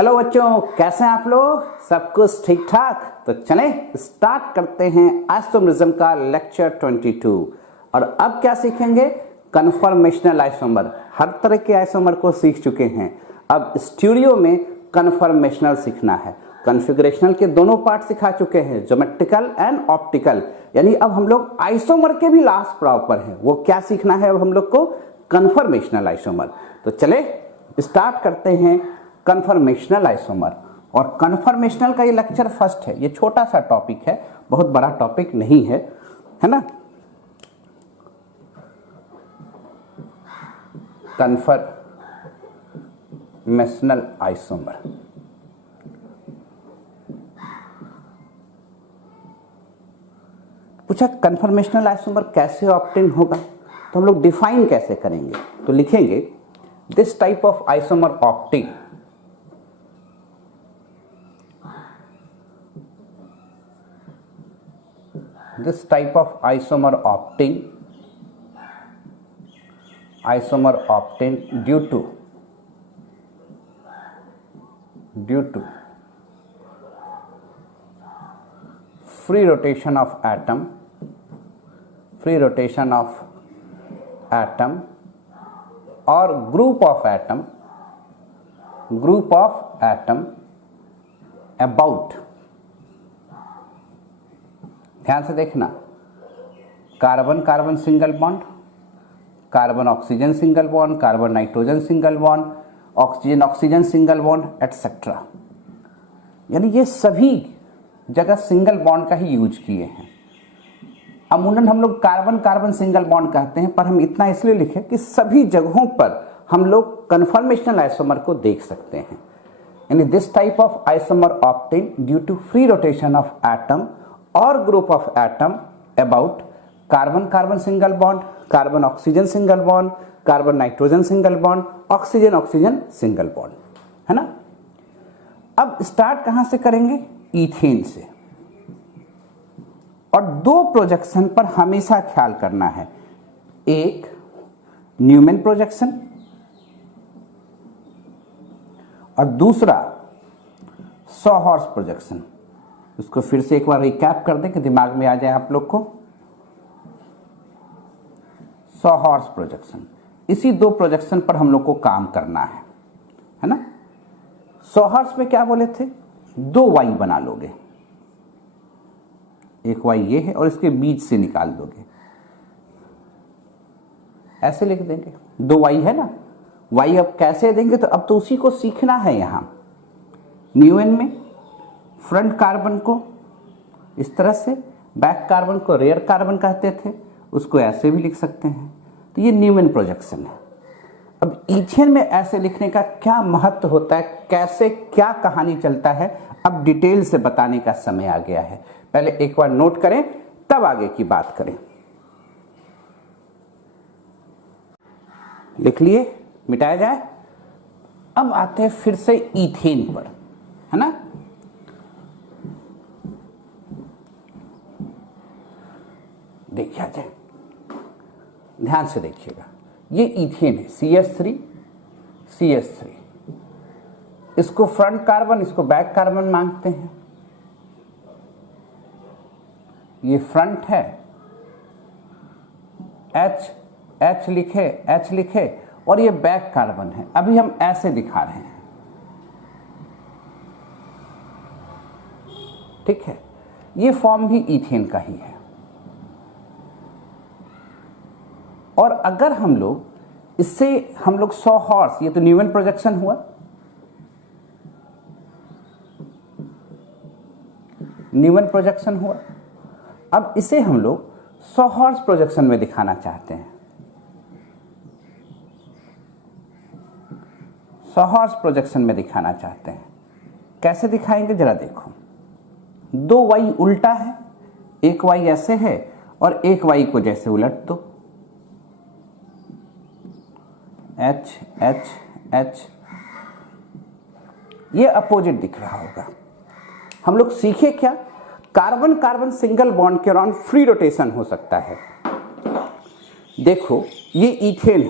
Hello बच्चों, कैसे हैं आप लोग? सब कुछ ठीक ठाक? तो चलें स्टार्ट करते हैं आइसोमरिज्म का लेक्चर 22। और अब क्या सीखेंगे? Conformational isomer. हर तरह के आइसोमर को सीख चुके हैं, अब स्टूडियो में कन्फर्मेशनल सीखना है। कॉन्फ़िगरेशनल के दोनों पार्ट सिखा चुके हैं, ज्योमेट्रिकल एंड ऑप्टिकल, यानी अब हम लोग आइसोमर के भी लास्ट पड़ाव पर हैं। वो क्या सीखना है अब हम लोग को? Conformational isomer. तो चले स्टार्ट करते हैं कन्फर्मेशनल आइसोमर। और कन्फर्मेशनल का ये लेक्चर फर्स्ट है, ये छोटा सा टॉपिक है, बहुत बड़ा टॉपिक नहीं है, है ना। कन्फर्मेशनल आइसोमर पूछा, कन्फर्मेशनल आइसोमर कैसे ऑब्टेन होगा, तो हम लोग डिफाइन कैसे करेंगे? तो लिखेंगे this type of isomer opting this type of isomer obtained due to free rotation of atom or group of atom about, ध्यान से देखना, carbon carbon single bond, carbon oxygen single bond, carbon nitrogen single bond, oxygen oxygen single bond etcetera. यानी ये सभी जगह single bond का ही use किए हैं। अमूमन हम लोग कार्बन कार्बन सिंगल बॉन्ड कहते हैं, पर हम इतना इसलिए लिखे कि सभी जगहों पर हम लोग कन्फर्मेशनल आइसोमर को देख सकते हैं। यानी this type of isomer obtain due to free rotation of atom और group of atom about carbon carbon single bond, carbon oxygen single bond, carbon nitrogen single bond, oxygen oxygen single bond, है ना। अब start कहां से करेंगे? Ethane से। और दो प्रोजेक्शन पर हमेशा ख्याल करना है, एक न्यूमैन प्रोजेक्शन और दूसरा सॉहॉर्स प्रोजेक्शन। इसको फिर से एक बार रिकैप कर दें कि दिमाग में आ जाए आप लोग को। सॉहॉर्स प्रोजेक्शन, इसी दो प्रोजेक्शन पर हम लोग को काम करना है ना। सॉहॉर्स में क्या बोले थे? दो वाई बना लोगे, एक वाई ये है और इसके बीच से निकाल दोगे, ऐसे लिख देंगे। दो वाई है ना, वाई अब कैसे देंगे? तो अब तो उसी को सीखना है। यहां न्यूएन में फ्रंट कार्बन को इस तरह से, बैक कार्बन को रेयर कार्बन कहते थे, उसको ऐसे भी लिख सकते हैं। तो ये न्यूमैन प्रोजेक्शन है। अब ईथेन में ऐसे लिखने का क्या महत्व होता है, कैसे क्या कहानी चलता है, अब डिटेल से बताने का समय आ गया है। पहले एक बार नोट करें, तब आगे की बात करें। लिख लिए, मिटाया जाए। अब आते हैं फिर से ईथेन पर, है ना। देखिए जाए, ध्यान से देखिएगा, ये ईथेन है, CH3 इसको फ्रंट कार्बन, इसको बैक कार्बन मांगते हैं। ये फ्रंट है, H लिखे और ये बैक कार्बन है। अभी हम ऐसे दिखा रहे हैं, ठीक है। ये फॉर्म भी ईथेन का ही है। और अगर हम लोग इससे हम लोग सॉहॉर्स, ये तो न्यूमैन प्रोजेक्शन हुआ, न्यूमैन प्रोजेक्शन हुआ। अब इसे हम लोग सॉहॉर्स प्रोजेक्शन में दिखाना चाहते हैं। सॉहॉर्स प्रोजेक्शन में दिखाना चाहते हैं, कैसे दिखाएंगे जरा देखो। दो वाई उल्टा है, एक वाई ऐसे है और एक वाई को जैसे उलट दो, H ये अपोजिट दिख रहा होगा। हम लोग सीखे क्या? कार्बन कार्बन सिंगल बॉन्ड के अराउंड फ्री रोटेशन हो सकता है। देखो ये ईथेन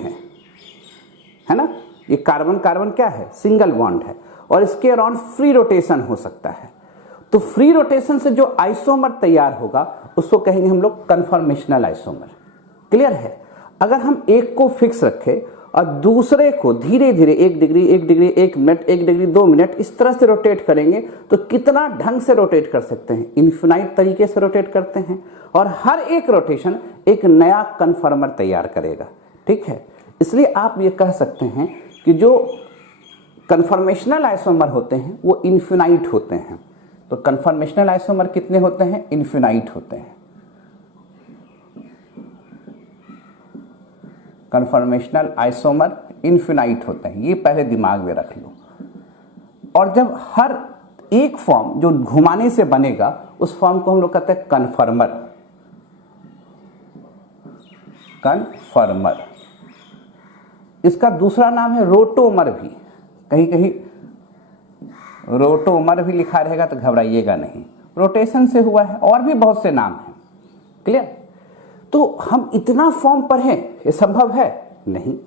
है ना, ये कार्बन कार्बन क्या है? सिंगल बॉन्ड है। और इसके अराउंड फ्री रोटेशन हो सकता है। तो फ्री रोटेशन से जो आइसोमर तैयार होगा उसको कहेंगे हम लोग कन्फॉर्मेशनल आइसोमर। क्लियर है? अगर हम एक को फिक्स रखें और दूसरे को धीरे धीरे 1 degree 1 degree 1 minute 1 degree 2 minute इस तरह से रोटेट करेंगे तो कितना ढंग से रोटेट कर सकते हैं, इन्फिनाइट तरीके से रोटेट करते हैं और हर एक रोटेशन एक नया कन्फर्मर तैयार करेगा। ठीक है, इसलिए आप ये कह सकते हैं कि जो कन्फॉर्मेशनल आइसोमर होते हैं वो इन्फिनाइट होते हैं। तो कन्फॉर्मेशनल आइसोमर कितने होते हैं? इन्फिनाइट होते हैं। कन्फॉर्मेशनल आइसोमर इन्फिनाइट होते हैं, ये पहले दिमाग में रख लो। और जब हर एक फॉर्म जो घुमाने से बनेगा उस फॉर्म को हम लोग कहते हैं कन्फर्मर। कन्फर्मर, इसका दूसरा नाम है रोटोमर भी। कहीं कहीं रोटोमर भी लिखा रहेगा तो घबराइएगा नहीं, रोटेशन से हुआ है। और भी बहुत से नाम हैं। क्लियर? तो हम इतना फॉर्म पढ़ें, ये संभव है? नहीं,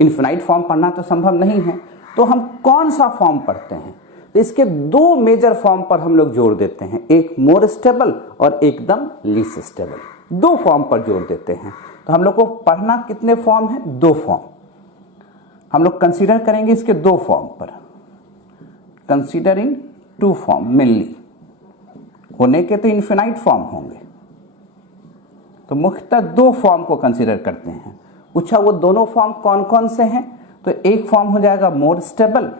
इन्फिनाइट फॉर्म पढ़ना तो संभव नहीं है। तो हम कौन सा फॉर्म पढ़ते हैं? तो इसके 2 मेजर फॉर्म पर हम लोग जोड़ देते हैं, एक मोर स्टेबल और एकदम लीस्ट स्टेबल। 2 फॉर्म पर जोड़ देते हैं। तो हम लोग को पढ़ना कितने फॉर्म है? 2 फॉर्म। हम लोग कंसीडर करेंगे इसके 2 फॉर्म पर। कंसीडरिंग 2 फॉर्म मेनली, होने के तो इन्फिनाइट फॉर्म होंगे, तो मुख्यतः 2 फॉर्म को कंसीडर करते हैं। पूछा वो दोनों फॉर्म कौन कौन से हैं? तो एक फॉर्म हो जाएगा मोर स्टेबल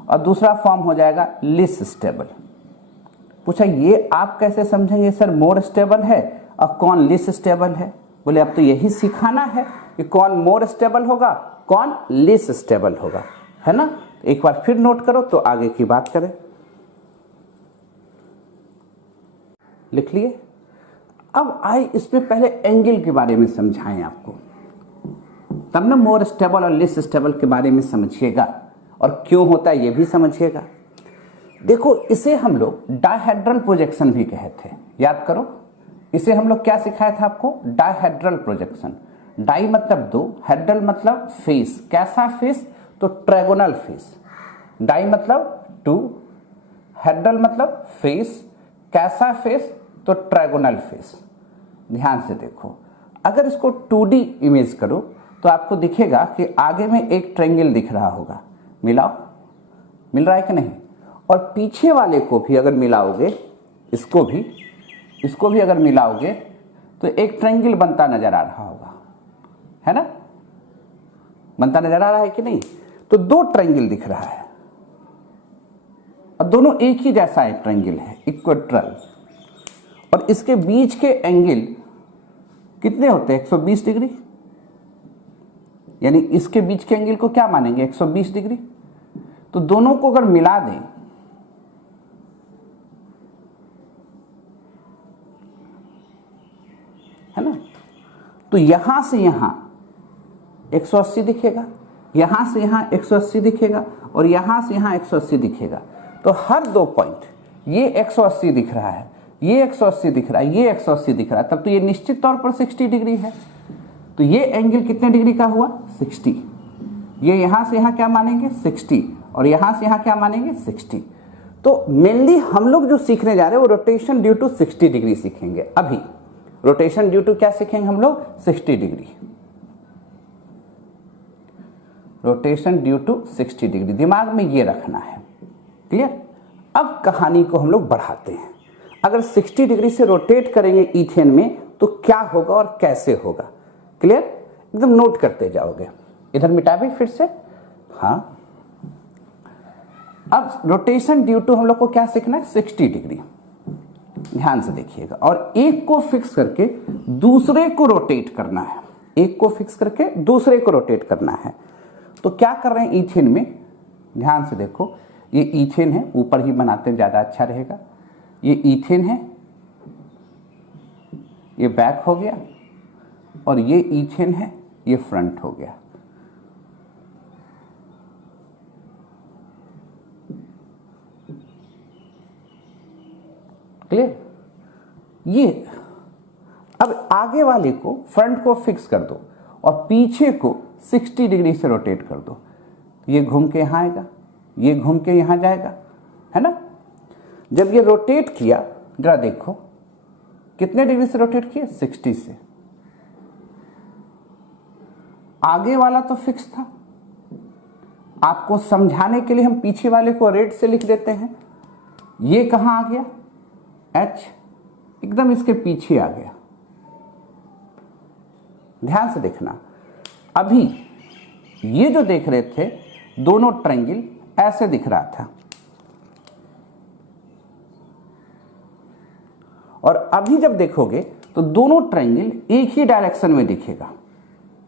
और दूसरा फॉर्म हो जाएगा लिस्ट स्टेबल। पूछा ये आप कैसे समझेंगे सर मोर स्टेबल है और कौन लिस्ट स्टेबल है? बोले अब तो यही सिखाना है कि कौन मोर स्टेबल होगा कौन लिस्ट स्टेबल होगा, है ना? एक बार फिर नोट करो तो आगे की बात करें। लिख लिए? अब आए इसमें पहले एंगल के बारे में समझाएं आपको, तब ना मोर स्टेबल और लिस्ट स्टेबल के बारे में समझिएगा और क्यों होता है ये भी समझिएगा। देखो, इसे हम लोग डायहेड्रल प्रोजेक्शन भी कहते हैं। याद करो, इसे हम लोग क्या सिखाया था आपको? Dihedral projection. डाई मतलब 2, हेड्रल मतलब फेस। कैसा फेस? तो ट्रायगोनल फेस। डाई मतलब 2, हेड्रल मतलब फेस। कैसा फेस? तो ट्रायगोनल फेस। ध्यान से देखो, अगर इसको 2D इमेज करो तो आपको दिखेगा कि आगे में एक ट्रायंगल दिख रहा होगा। मिलाओ, मिल रहा है कि नहीं? और पीछे वाले को भी अगर मिलाओगे, इसको भी अगर मिलाओगे तो एक ट्रायंगल बनता नजर आ रहा होगा, है ना? बनता नजर आ रहा है कि नहीं? तो 2 ट्रायंगल दिख रहा है और दोनों एक ही जैसा एक ट्रायंगल है, इक्वेटरल। और इसके बीच के एंगल कितने होते हैं? 120 डिग्री। यानी इसके बीच के एंगल को क्या मानेंगे? 120 डिग्री। तो दोनों को अगर मिला दें है ना, तो यहां से यहां 180 दिखेगा, यहां से यहां 180 दिखेगा और यहां से यहां 180 दिखेगा। तो हर 2 पॉइंट, ये 180 दिख रहा है, ये 180 दिख रहा है, ये 180 दिख रहा है, तब तो ये निश्चित तौर पर 60 डिग्री है। तो ये एंगल कितने डिग्री का हुआ? 60। ये यहां से यहां क्या मानेंगे? 60। और यहां से यहां क्या मानेंगे? 60। तो मेनली हम लोग जो सीखने जा रहे हैं वो रोटेशन ड्यू टू 60 डिग्री सीखेंगे। अभी रोटेशन ड्यू टू क्या सीखेंगे हम लोग? 60 degree. Rotation due to 60 degree, दिमाग में ये रखना है। क्लियर? अब कहानी को हम लोग बढ़ाते हैं। अगर 60 डिग्री से रोटेट करेंगे इथेन में तो क्या होगा और कैसे होगा? क्लियर? एकदम नोट करते जाओगे। इधर मिटा भी फिर से। हाँ, अब रोटेशन ड्यू टू हम लोग को क्या सीखना है? 60 डिग्री। ध्यान से देखिएगा, और एक को फिक्स करके दूसरे को रोटेट करना है। एक को फिक्स करके दूसरे को रोटेट करना है। तो क्या कर रहे हैं इथेन में? ध्यान से देखो, ये इथेन है, ऊपर ही बनाते हैं ज्यादा अच्छा रहेगा। ये इथेन है, ये बैक हो गया, और ये इथेन है, ये फ्रंट हो गया। क्लियर? ये अब आगे वाले को, फ्रंट को फिक्स कर दो और पीछे को 60 डिग्री से रोटेट कर दो। ये घूम के यहां आएगा, ये घूम के यहाँ जाएगा, है ना। जब ये रोटेट किया, जरा देखो कितने डिग्री से रोटेट किया, 60 से। आगे वाला तो फिक्स था, आपको समझाने के लिए हम पीछे वाले को रेड से लिख देते हैं। ये कहाँ आ गया, H एकदम इसके पीछे आ गया। ध्यान से देखना, अभी ये जो देख रहे थे दोनों ट्रायंगल ऐसे दिख रहा था, और अभी जब देखोगे तो दोनों ट्रायंगल एक ही डायरेक्शन में दिखेगा,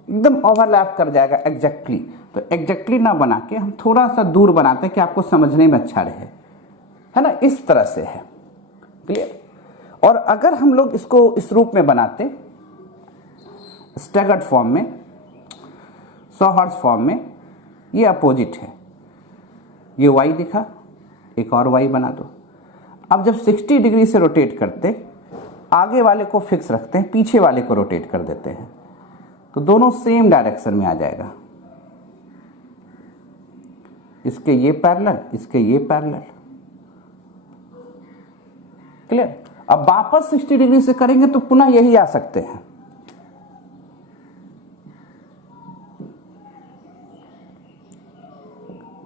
एकदम ओवरलैप कर जाएगा एग्जैक्टली। तो एग्जैक्टली ना बना के हम थोड़ा सा दूर बनाते हैं कि आपको समझने में अच्छा रहे, है ना। इस तरह से है, क्लियर। और अगर हम लोग इसको इस रूप में बनाते, स्टैगर्ड फॉर्म में, सॉहर्ट्ज फॉर्म में, ये अपोजिट है, ये y दिखा, एक और y बना दो। अब जब 60 डिग्री से रोटेट करते, आगे वाले को फिक्स रखते हैं, पीछे वाले को रोटेट कर देते हैं, तो दोनों सेम डायरेक्शन में आ जाएगा। इसके ये पैरेलल, इसके ये पैरेलल, क्लियर। अब वापस 60 डिग्री से करेंगे तो पुनः यही आ सकते हैं।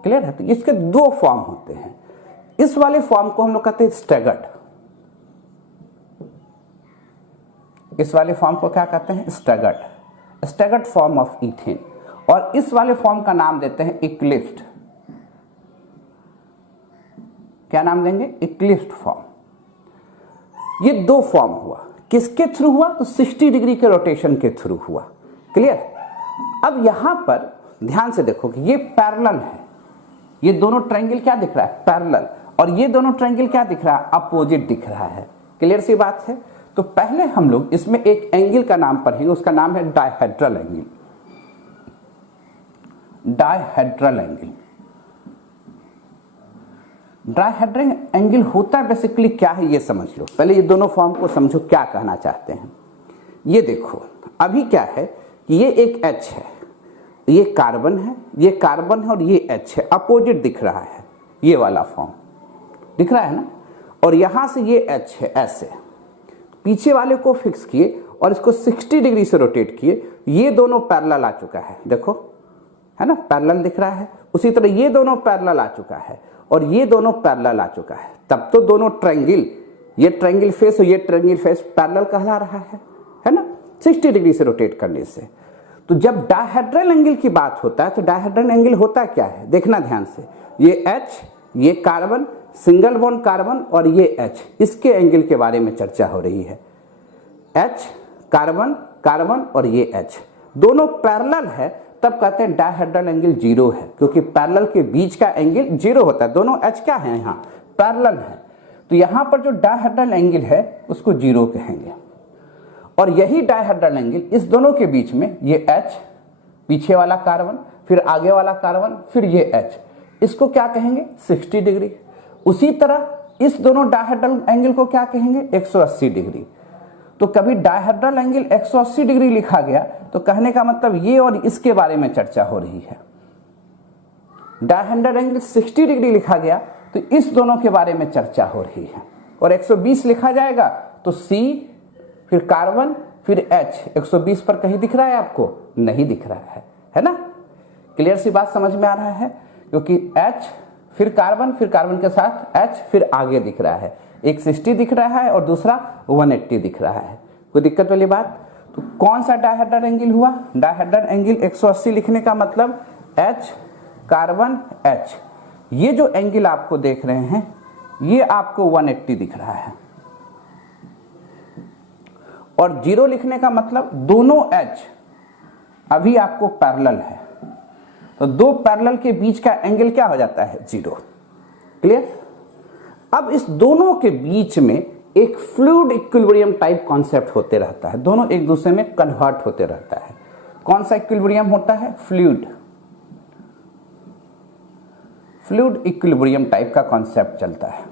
क्लियर है। तो इसके दो फॉर्म होते हैं। इस वाले फॉर्म को हम लोग कहते हैं स्टैगर्ड। इस वाले फॉर्म को क्या कहते हैं, staggered, staggered form of ethane. और इस वाले फॉर्म का नाम देते हैं इक्लिप्स्ड। क्या नाम देंगे, इक्लिप्स्ड फॉर्म। ये दो फॉर्म हुआ, किसके थ्रू हुआ, तो 60 डिग्री के रोटेशन के थ्रू हुआ, क्लियर। अब यहां पर ध्यान से देखो कि ये पैरेलल है, ये दोनों ट्रायंगल क्या दिख रहा है, पैरेलल, और ये दोनों ट्रायंगल क्या दिख रहा है, अपोजिट दिख रहा है। क्लियर सी बात है। तो पहले हम लोग इसमें एक एंगल का नाम पढ़ेंगे, उसका नाम है dihedral angle. Dihedral angle, dihedral angle होता बेसिकली क्या है, ये समझ लो। पहले ये दोनों फॉर्म को समझो क्या कहना चाहते हैं। ये देखो अभी क्या है कि ये एक H है, ये कार्बन है, ये कार्बन है, और ये H है, अपोजिट दिख रहा है, ये वाला फॉर्म दिख रहा है ना। और यहां से ये H है, ऐसे पीछे वाले को फिक्स किए और इसको 60 डिग्री से रोटेट किए, ये दोनों पैरेलल आ चुका है, देखो है ना, पैरेलल दिख रहा है। उसी तरह ये दोनों पैरेलल आ चुका है और ये दोनों पैरेलल आ चुका है। तब तो दोनों ट्रायंगल, ये ट्रायंगल फेस और ये ट्रायंगल फेस पैरेलल कहला रहा है ना, 60 डिग्री से रोटेट करने से। तो जब डायहेड्रल एंगल की बात होता है तो डायहेड्रल एंगल होता क्या है, देखना ध्यान से। ये H, ये कार्बन, सिंगल बॉन्ड कार्बन, और ये H, इसके एंगल के बारे में चर्चा हो रही है। H, कार्बन, कार्बन और ये H दोनों पैरेलल है, तब कहते हैं डायहेड्रल एंगल 0 है, क्योंकि पैरेलल के बीच का एंगल 0 होता है। दोनों H क्या है, यहाँ पैरेलल है, तो यहाँ पर जो डायहेड्रल एंगल है उसको 0 कहेंगे। और यही डायहेड्रल एंगल इस दोनों के बीच में, ये H, पीछे वाला कार्बन, फिर आगे वाला कार्बन, फिर ये H, इसको क्या कहेंगे, 60 डिग्री। उसी तरह इस दोनों डायहेड्रल एंगल को क्या कहेंगे, 180 डिग्री। तो कभी डायहेड्रल एंगल 180 डिग्री लिखा गया तो कहने का मतलब ये और इसके बारे में चर्चा हो रही है। डायहेड्रल एंगल 60 डिग्री लिखा गया तो इस दोनों के बारे में चर्चा हो रही है। और 120 लिखा जाएगा तो C, फिर कार्बन, फिर H। 120 पर कहीं दिख रहा है आपको, नहीं दिख रहा है ना। क्लियर सी बात समझ में आ रहा है, क्योंकि H, फिर कार्बन के साथ H, फिर आगे दिख रहा है। एक 60 दिख रहा है और दूसरा 180 दिख रहा है। कोई दिक्कत वाली बात। तो कौन सा डायहेड्रल एंगल हुआ, डायहेड्रल एंगल 180 लिखने का मतलब H, कार्बन, H। ये जो एंगल आपको देख रहे हैं ये आपको 180 दिख रहा है। और 0 लिखने का मतलब दोनों H अभी आपको पैरेलल है, तो दो पैरेलल के बीच का एंगल क्या हो जाता है, 0। क्लियर। अब इस दोनों के बीच में एक फ्लूइड इक्विलिब्रियम टाइप कॉन्सेप्ट होते रहता है, दोनों एक दूसरे में कन्वर्ट होते रहता है। कौन सा इक्विलिब्रियम होता है, फ्लूइड इक्विलिब्रियम टाइप का कॉन्सेप्ट चलता है।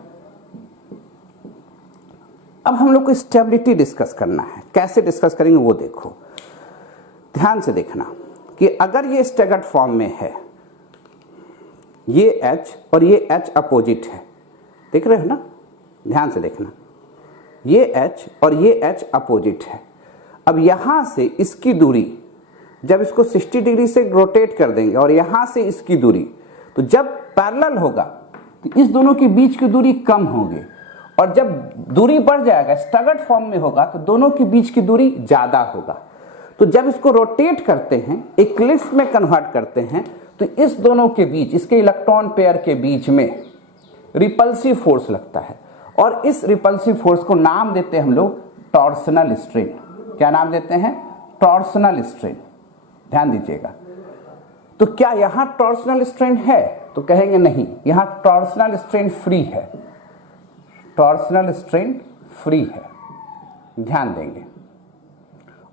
अब हम लोग को स्टेबिलिटी डिस्कस करना है। कैसे डिस्कस करेंगे वो देखो, ध्यान से देखना कि अगर ये स्टैगर्ड फॉर्म में है, ये H और ये H अपोजिट है, देख रहे हो ना, ध्यान से देखना, ये H और ये H अपोजिट है। अब यहाँ से इसकी दूरी, जब इसको 60 डिग्री से रोटेट कर देंगे और यहाँ से इसकी दूरी, तो जब पैरेलल होगा तो इस दोनों के बीच की दूरी कम होगी, और जब दूरी बढ़ जाएगा, स्टैगर्ड फॉर्म में होगा, तो दोनों के बीच की दूरी ज़्यादा होगा। तो जब इसको रोटेट करते हैं, इक्लिप्स में कन्वर्ट करते हैं, तो इस दोनों के बीच, इसके इलेक्ट्रॉन पेयर के बीच में रिपल्सिव फोर्स लगता है, और इस रिपल्सिव फोर्स को नाम देते हैं हम लोग टॉर्सनल स्ट्रेन। क्या नाम देते हैं? Torsional strain. ध्यान दीजिएगा। तो क्या यहां टॉर्सनल स्ट्रेन है? तो कहेंगे नहीं, यहां टॉर्सनल स्ट्रेन फ्री है, टॉर्सनल स्ट्रेन फ्री है, ध्यान देंगे।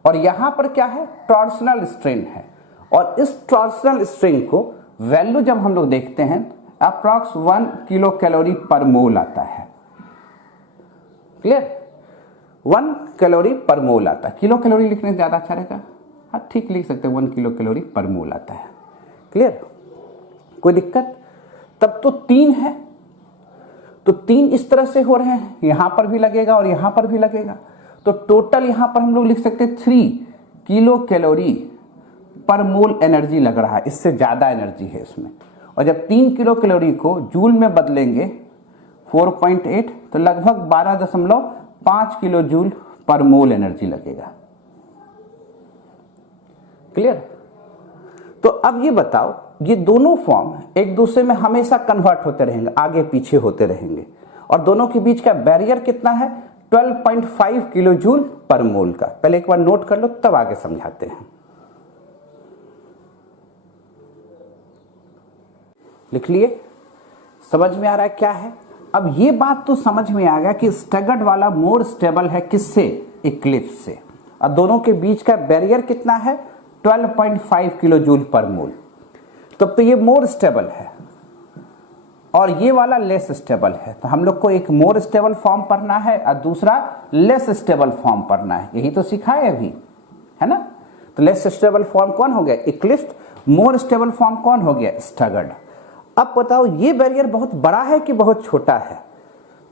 और यहां पर क्या है? टॉर्सनल स्ट्रेन है, और इस टॉर्सनल स्ट्रेन को वैल्यू जब हम लोग देखते हैं, अप्रॉक्स 1 किलो कैलोरी पर मोल आता है। क्लियर? 1 कैलोरी पर मोल आता है। किलो कैलोरी लिखने से ज्यादा अच्छा रहेगा, हाँ ठीक लिख सकते हैं, 1 किलो कैलोरी पर मोल आता है। क्लियर? कोई दिक्कत? तब तो 3 है, तो 3 इस तरह से हो रहे हैं, यहां पर भी लगेगा और यहां पर भी लगेगा, तो टोटल यहां पर हम लोग लिख सकते हैं 3 किलो कैलोरी पर मोल एनर्जी लग रहा है। इससे ज्यादा एनर्जी है इसमें। और जब 3 किलो कैलोरी को जूल में बदलेंगे 4.8, तो लगभग 12.5 किलो जूल पर मोल एनर्जी लगेगा। क्लियर? तो अब ये बताओ, ये दोनों फॉर्म एक दूसरे में हमेशा कन्वर्ट होते रहेंगे, आगे पीछे होते रहेंगे, और दोनों के बीच का बैरियर कितना है? 12.5 किलो जूल पर मोल का। पहले एक बार नोट कर लो, तब आगे समझाते हैं। लिख लिए? समझ में आ रहा है क्या है? अब ये बात तो समझ में आ गया कि स्टैगर्ड वाला मोर स्टेबल है किससे? इक्लिप्स से। और दोनों के बीच का बैरियर कितना है? 12.5 किलो जूल पर मोल। तो ये मोर स्टेबल है और ये वाला लेस स्टेबल है। तो हम लोग को एक मोर स्टेबल फॉर्म पढ़ना है और दूसरा लेस स्टेबल फॉर्म पढ़ना है। यही तो सिखाए अभी, है ना? तो लेस स्टेबल फॉर्म कौन हो गया? इक्लिप्स। मोर स्टेबल फॉर्म कौन हो गया? स्टैगर्ड। अब बताओ, ये बैरियर बहुत बड़ा है कि बहुत छोटा है?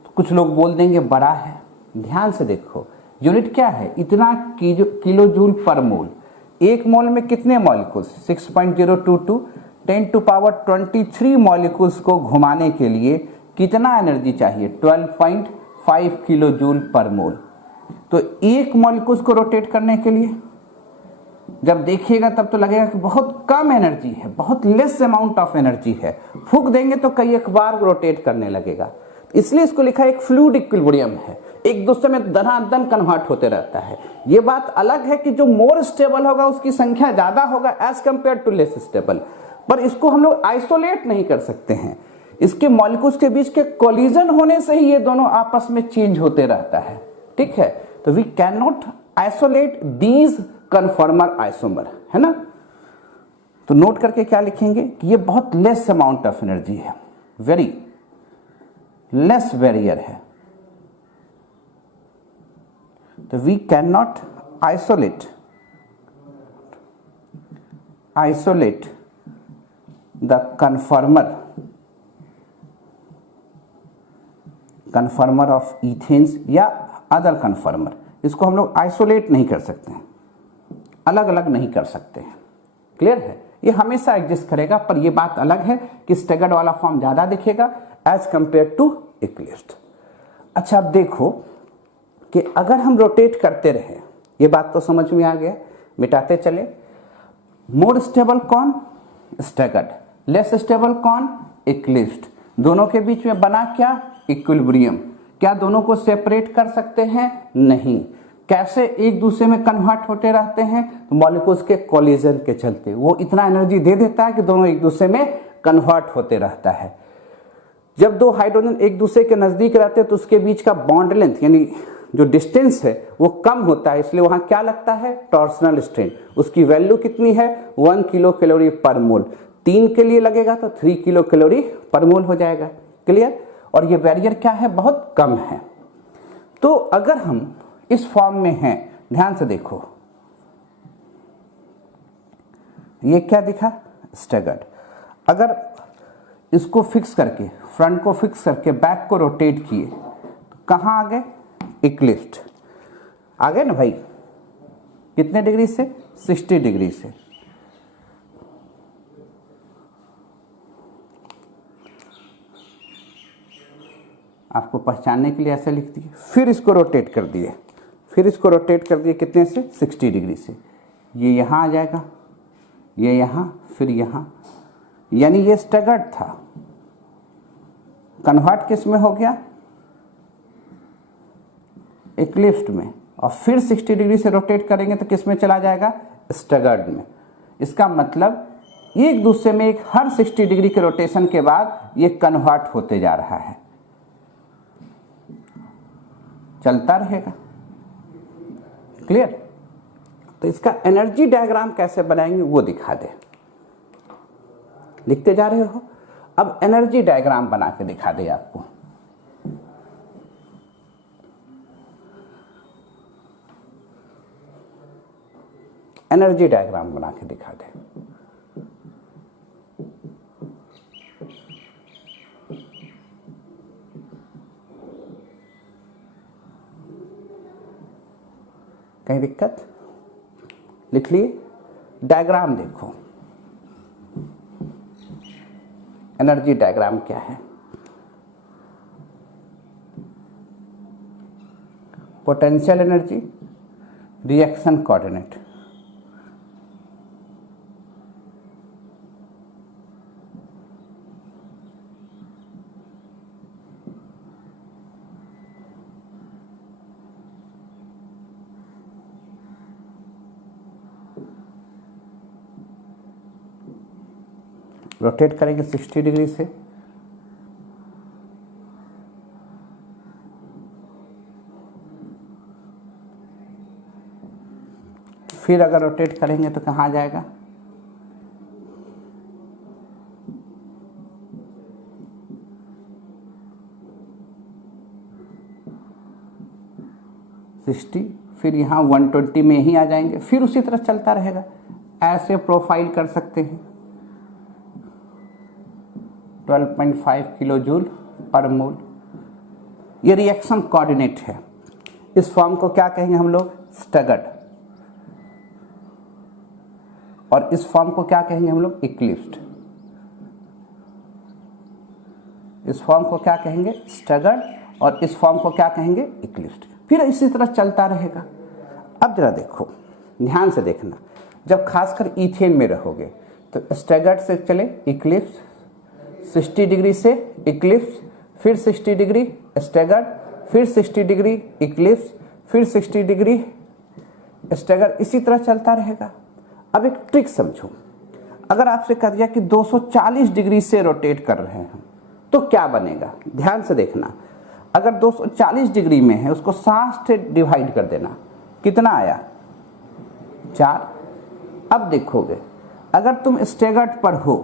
तो कुछ लोग बोल देंगे बड़ा है। ध्यान से देखो, यूनिट क्या है? इतना किलो जूल पर मोल। एक मोल में कितने मॉलिक्यूल्स? 6.022। 10⁻23 मॉलिक्यूल्स को घुमाने के लिए कितना एनर्जी चाहिए? 12.5 किलो जूल पर मोल। तो एक मॉलिक्यूल्स को रोटेट करने के लिए जब देखिएगा तब तो लगेगा कि बहुत कम एनर्जी है, बहुत लेस अमाउंट ऑफ एनर्जी है। फूंक देंगे तो कई एक बार रोटेट करने लगेगा। इसलिए इसको लिखा एक फ्लूइड इक्विलिब्रियम है, एक दूसरे में धनाधन कन्वर्ट होते रहता है। ये बात अलग है कि जो मोर स्टेबल होगा उसकी संख्या ज्यादा होगा as compared to less stable, पर इसको हम लोग आइसोलेट नहीं कर सकते हैं। इसके मॉलिक्यूल्स के बीच के कोलिजन होने से ही ये दोनों आपस में चेंज होते रहता है। ठीक है? तो we can not isolate these conformer isomer, है ना? तो नोट करके क्या लिखेंगे कि ये बहुत लेस अमाउंट ऑफ एनर्जी है, वेरी लेस बैरियर है। तो we can not isolate the conformer of ethanes या अदर कन्फर्मर। इसको हम लोग आइसोलेट नहीं कर सकते हैं, अलग अलग नहीं कर सकते हैं। क्लियर है? ये हमेशा एग्जिस्ट करेगा, पर ये बात अलग है कि स्टैगर्ड वाला फॉर्म ज्यादा दिखेगा एज कंपेयर टू इक्लिप्स। अच्छा, अब देखो कि अगर हम रोटेट करते रहे, ये बात तो समझ में आ गया, मिटाते चले। मोर स्टेबल कौन? स्टैगर्ड। लेस स्टेबल कौन? इक्लिप्स। दोनों के बीच में बना क्या? इक्विलिब्रियम। क्या दोनों को सेपरेट कर सकते हैं? नहीं। कैसे एक दूसरे में कन्वर्ट होते रहते हैं? तो मॉलिक्यूल्स के कोलिजन के चलते वो इतना एनर्जी दे देता है कि दोनों एक दूसरे में कन्वर्ट होते रहता है। जब दो हाइड्रोजन एक दूसरे के नजदीक रहते हैं तो उसके बीच का बॉन्ड लेंथ यानी जो डिस्टेंस है वो कम होता है, इसलिए वहां क्या लगता है? Torsional strain. उसकी वैल्यू कितनी है? 1 किलो कैलोरी पर मोल। 3 के लिए लगेगा तो 3 किलो कैलोरी पर मोल हो जाएगा। क्लियर? और ये बैरियर क्या है? बहुत कम है। तो अगर हम इस फॉर्म में हैं, ध्यान से देखो, ये क्या दिखा? स्टैगर्ड। अगर इसको फिक्स करके, फ्रंट को फिक्स करके बैक को रोटेट किए तो कहाँ आ गए? इक्लिप्स्ड आ गए ना भाई। कितने डिग्री से? 60 डिग्री से। आपको पहचानने के लिए ऐसे लिख दिए। फिर इसको रोटेट कर दिए, फिर इसको रोटेट कर दिए कितने से? 60 डिग्री से। ये यहाँ आ जाएगा, ये यहाँ, फिर यहाँ, यानी ये स्टैगर्ड था। कन्वर्ट किस में हो गया? इक्लिप्स्ड में। और फिर 60 डिग्री से रोटेट करेंगे तो किस में चला जाएगा? स्टैगर्ड में। इसका मतलब एक दूसरे में एक हर 60 डिग्री के रोटेशन के बाद ये कन्वर्ट होते जा रहा है, चलता रहेगा। क्लियर? तो इसका एनर्जी डायग्राम कैसे बनाएंगे वो दिखा दे। लिखते जा रहे हो? अब एनर्जी डायग्राम बना के दिखा दे आपको। एनर्जी डायग्राम बना के दिखा दे। कहीं दिक्कत? लिख लिए? डायग्राम देखो, एनर्जी डायग्राम क्या है? Potential energy, reaction coordinate. Rotate करेंगे 60 डिग्री से, फिर अगर रोटेट करेंगे तो कहाँ जाएगा? फिर यहाँ 120 में ही आ जाएंगे, फिर उसी तरह चलता रहेगा। ऐसे प्रोफाइल कर सकते हैं। 12.5 किलो जूल पर मोल। ये रिएक्शन कोऑर्डिनेट है। इस फॉर्म को क्या कहेंगे हम लोग? स्टैगर्ड। और इस फॉर्म को क्या कहेंगे हम लोग? इक्लिप्स्ड। इस फॉर्म को क्या कहेंगे? स्टैगर्ड। और इस फॉर्म को क्या कहेंगे? इक्लिप्स्ड। फिर इसी तरह चलता रहेगा। अब जरा देखो, ध्यान से देखना, जब खासकर इथेन में रहोगे तो स्टैगर्ड से चले इक्लिप्स, 60 डिग्री से इक्लिप्स, फिर 60 डिग्री स्टैगर्ड, फिर 60 डिग्री इक्लिप्स, फिर 60 डिग्री स्टैगर्ड, इसी तरह चलता रहेगा। अब एक ट्रिक समझो, अगर आपसे कह दिया कि 240 डिग्री से रोटेट कर रहे हैं तो क्या बनेगा? ध्यान से देखना, अगर 240 डिग्री में है उसको 60 से डिवाइड कर देना, कितना आया? 4। अब देखोगे, अगर तुम स्टैगर्ड पर हो,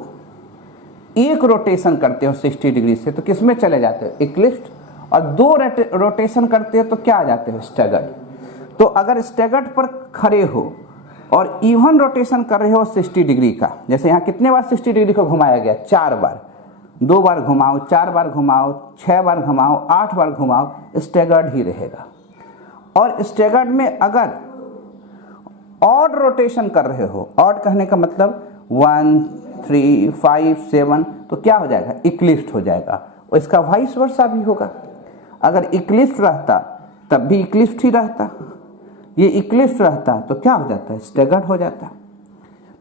एक रोटेशन करते हो 60 डिग्री से तो किस में चले जाते हो? इक्लिप्स्ड। और 2 रोटेशन करते हो तो क्या आ जाते हो? स्टैगर्ड। तो अगर स्टैगर्ड पर खड़े हो और इवन रोटेशन कर रहे हो 60 डिग्री का, जैसे यहाँ कितने बार 60 डिग्री को घुमाया गया? 4 बार। 2 बार घुमाओ, 4 बार घुमाओ, 6 बार घुमाओ, 8 बार घुमाओ, स्टैगर्ड ही रहेगा। और स्टैगर्ड में अगर ऑड रोटेशन कर रहे हो, ऑड कहने का मतलब 1, 3, 5, 7, तो क्या हो जाएगा? इक्लिप्स्ड हो जाएगा। और इसका वाइस वर्सा भी होगा। अगर इक्लिप्स्ड रहता तब भी इक्लिप्स्ड ही रहता, ये इक्लिप्स्ड रहता तो क्या हो जाता है? स्टैगर्ड हो जाता।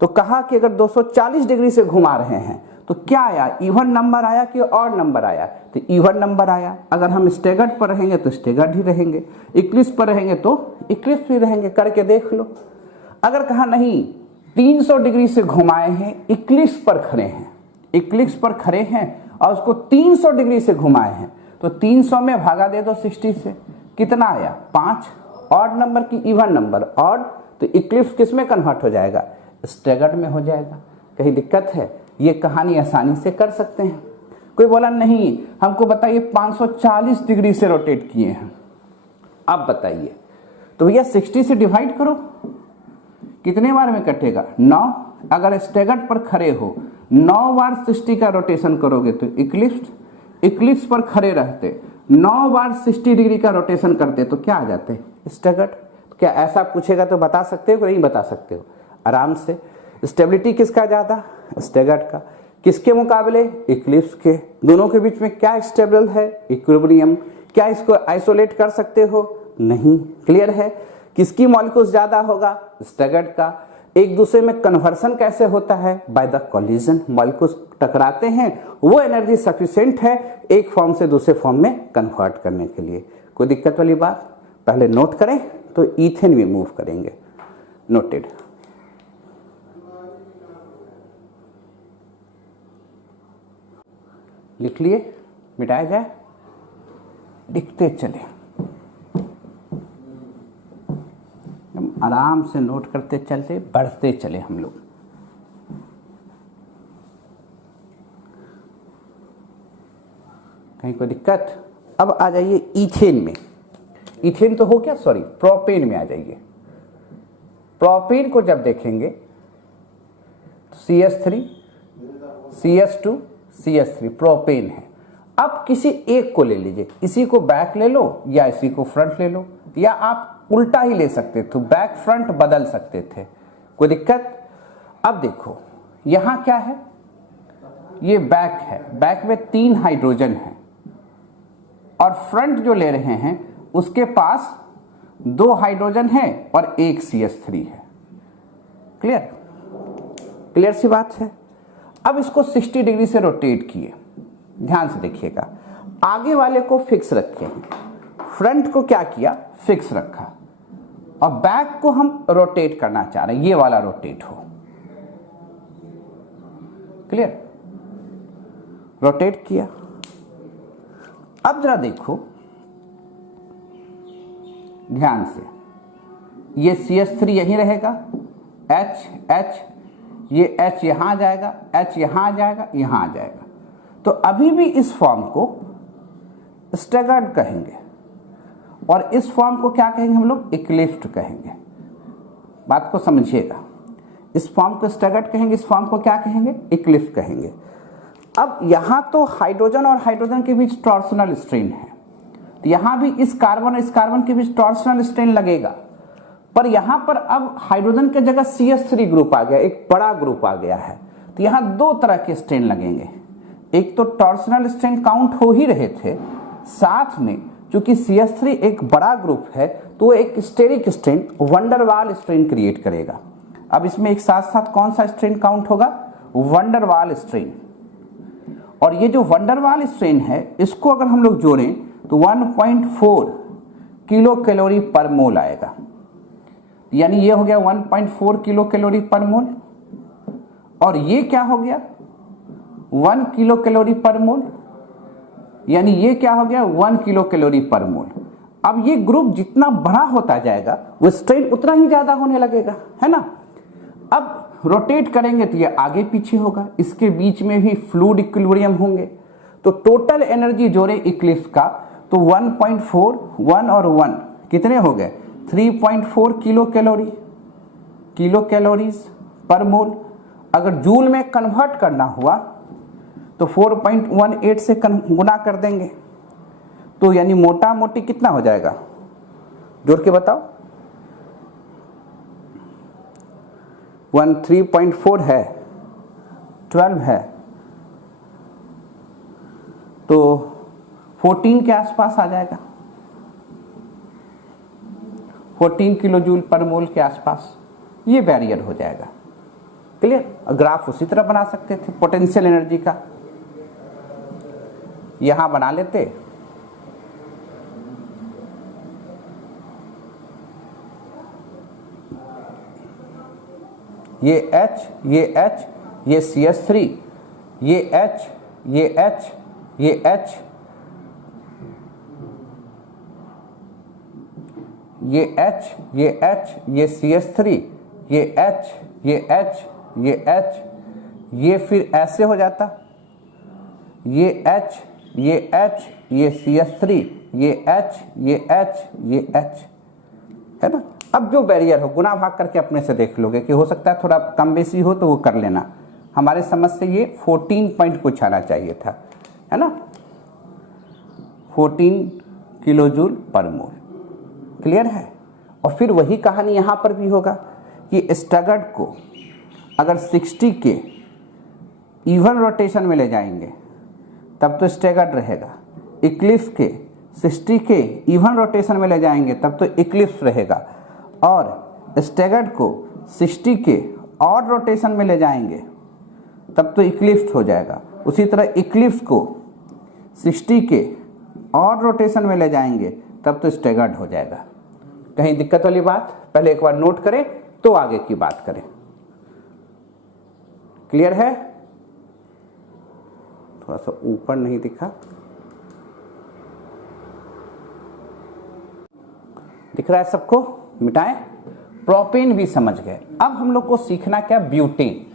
तो कहा कि अगर 240 डिग्री से घुमा रहे हैं तो क्या आया? इवन नंबर आया कि ऑड नंबर आया? तो इवन नंबर आया। अगर हम स्टैगर्ड पर रहेंगे तो स्टैगर्ड ही रहेंगे, इक्लिप्स पर रहेंगे तो इक्लिप्स ही रहेंगे। करके देख लो। अगर कहा नहीं 300 डिग्री से घुमाए हैं, इक्लिप्स पर खड़े हैं, इक्लिप्स पर खड़े हैं और उसको 300 डिग्री से घुमाए हैं, तो 300 में भागा दे दो 60 से, कितना आया? 5। ऑड नंबर की इवन नंबर? ऑड। तो इक्लिप्स किस में कन्वर्ट हो जाएगा? स्टैगर्ड में हो जाएगा। कहीं दिक्कत है? ये कहानी आसानी से कर सकते हैं। कोई बोला नहीं हमको बताइए 540 डिग्री से रोटेट किए हैं, अब बताइए। तो भैया 60 से डिवाइड करो, कितने बार में कटेगा? 9। अगर स्टैगर्ड पर खड़े हो 9 बार 60 का रोटेशन करोगे तो इक्लिप्स पर खड़े रहते 9 बार 60 डिग्री का रोटेशन करते तो क्या आ जाते? स्टैगर्ड। क्या ऐसा पूछेगा तो बता सकते हो कि नहीं बता सकते हो? आराम से। स्टेबिलिटी किसका ज़्यादा? स्टैगर्ड का। किसके मुकाबले? इक्लिप्स के। दोनों के बीच में क्या स्टेबल है? इक्विलिब्रियम। क्या इसको आइसोलेट कर सकते हो? नहीं। क्लियर है? किसकी मॉलिक्यूल्स ज़्यादा होगा? स्टैगर्ड का। एक दूसरे में कन्वर्सन कैसे होता है? By the collision. मॉलिक्यूल्स टकराते हैं, वो एनर्जी सफिशिएंट है एक फॉर्म से दूसरे फॉर्म में कन्वर्ट करने के लिए। कोई दिक्कत वाली बात? पहले नोट करें तो ईथेन में मूव करेंगे। नोटेड। लिख लिए? मिटाया जाए? लिखते चले, आराम से नोट करते चलते बढ़ते चले हम लोग। कहीं कोई दिक्कत? अब आ जाइए ईथेन में। ईथेन तो हो गया, सॉरी प्रोपेन में आ जाइए। प्रोपेन को जब देखेंगे तो CH3 CH2 CH3 प्रोपेन है। अब किसी एक को ले लीजिए, इसी को बैक ले लो या इसी को फ्रंट ले लो, या आप उल्टा ही ले सकते थे, बैक फ्रंट बदल सकते थे। कोई दिक्कत? अब देखो यहां क्या है, ये बैक है, बैक में 3 हाइड्रोजन है और फ्रंट जो ले रहे हैं उसके पास 2 हाइड्रोजन है और 1 CH3 है। क्लियर? क्लियर सी बात है। अब इसको 60 डिग्री से रोटेट किए, ध्यान से देखिएगा। आगे वाले को फिक्स रखे हैं, फ्रंट को क्या किया? फिक्स रखा, और बैक को हम रोटेट करना चाह रहे हैं, ये वाला रोटेट हो। क्लियर? रोटेट किया। अब जरा देखो ध्यान से, ये CH3 यहीं रहेगा, H ये H यहां आ जाएगा, H यहां आ जाएगा, यहां आ जाएगा। तो अभी भी इस फॉर्म को स्टैगर्ड कहेंगे और इस फॉर्म को क्या कहेंगे हम लोग? इक्लिप्स्ड कहेंगे। बात को समझिएगा, इस फॉर्म को स्टैगर्ड कहेंगे, इस फॉर्म को क्या कहेंगे? इक्लिप्स्ड कहेंगे। अब यहां तो हाइड्रोजन और हाइड्रोजन के बीच टॉर्सनल स्ट्रेन है, तो यहां भी इस कार्बन और इस कार्बन के बीच टॉर्सनल स्ट्रेन लगेगा, पर यहां पर अब हाइड्रोजन की जगह CH3 ग्रुप आ गया, एक बड़ा ग्रुप आ गया है, तो यहां 2 तरह के स्ट्रेन लगेंगे। एक तो टॉर्सनल स्ट्रेन काउंट हो ही रहे थे, साथ में चूंकि CH3 एक बड़ा ग्रुप है तो एक steric strain, van der Waals strain create करेगा। अब इसमें एक साथ साथ कौन सा स्ट्रेन काउंट होगा? Van der Waals strain. और ये जो वंडरवाल स्ट्रेन है, इसको अगर हम लोग जोड़ें तो 1.4 किलो कैलोरी पर मोल आएगा, यानी ये हो गया 1.4 किलो कैलोरी पर मोल, और ये क्या हो गया? 1 किलो कैलोरी पर मोल, यानी ये क्या हो गया? 1 किलो कैलोरी पर मोल। अब ये ग्रुप जितना बड़ा होता जाएगा वो स्ट्रेन उतना ही ज्यादा होने लगेगा, है ना? अब रोटेट करेंगे तो ये आगे पीछे होगा, इसके बीच में भी फ्लूइड इक्विलिब्रियम होंगे, तो टोटल एनर्जी जोड़े इक्लिप्स का तो 1.4 1 और 1 कितने हो गए? 3.4 किलो कैलोरीज पर मोल। अगर जूल में कन्वर्ट करना हुआ तो 4.18 से गुना कर देंगे, तो यानी मोटा मोटी कितना हो जाएगा? जोड़ के बताओ। 3.4 है, 12 है, तो 14 के आसपास आ जाएगा, 14 किलो जूल पर मोल के आसपास ये बैरियर हो जाएगा। क्लियर? ग्राफ उसी तरह बना सकते थे पोटेंशियल एनर्जी का, यहां बना लेते, ये H, ये H, ये CH3, ये H, ये H, ये H, ये H, ये H, ये CH3, ये H, ये H, ये H, ये फिर ऐसे हो जाता, ये H, ये H, ये CH3, ये H, ये H, ये H, है ना? अब जो बैरियर हो गुना भाग करके अपने से देख लोगे कि हो सकता है थोड़ा कम बेसी हो तो वो कर लेना, हमारे समझ से ये 14 पॉइंट कुछ आना चाहिए था, है ना, 14 किलोजूल पर मोल। क्लियर है। और फिर वही कहानी यहाँ पर भी होगा कि स्टैगर्ड को अगर 60 के इवन रोटेशन में ले जाएंगे तब तो स्टैगर्ड रहेगा, इक्लिप्स के 60 के इवन रोटेशन में ले जाएंगे तब तो इक्लिप्स रहेगा, और स्टैगर्ड को 60 के ऑड रोटेशन में ले जाएंगे तब तो इक्लिप्स हो जाएगा। उसी तरह इक्लिप्स को 60 के ऑड रोटेशन में ले जाएंगे तब तो स्टैगर्ड हो जाएगा। कहीं दिक्कत वाली बात पहले एक बार नोट करें तो आगे की बात करें। क्लियर है। थोड़ा सा ऊपर नहीं दिखा, दिख रहा है सबको, मिटाएं। प्रोपेन भी समझ गए। अब हम लोग को सीखना क्या, ब्यूटेन।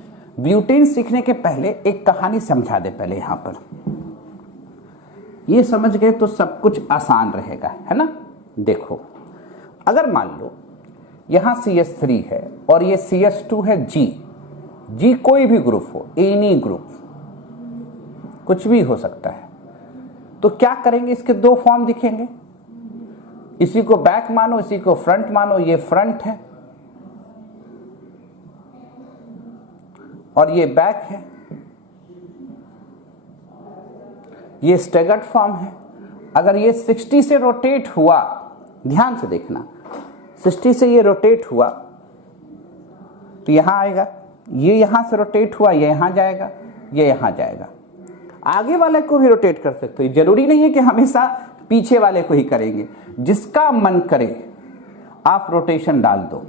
ब्यूटेन सीखने के पहले एक कहानी समझा दे पहले। यहां पर ये समझ गए तो सब कुछ आसान रहेगा, है ना। देखो, अगर मान लो यहां CH3 है और ये CH2 है G कोई भी ग्रुप हो, एनी ग्रुप, कुछ भी हो सकता है, तो क्या करेंगे, इसके दो फॉर्म दिखेंगे, इसी को बैक मानो, इसी को फ्रंट मानो। ये फ्रंट है और ये बैक है, ये स्टैगर्ड फॉर्म है। अगर ये 60 से रोटेट हुआ, ध्यान से देखना, 60 से ये रोटेट हुआ तो यहां आएगा, ये यहां से रोटेट हुआ, ये यहां जाएगा, ये यहां जाएगा। आगे वाले को भी रोटेट कर सकते हो, जरूरी नहीं है कि हमेशा पीछे वाले को ही करेंगे, जिसका मन करे आप रोटेशन डाल दो।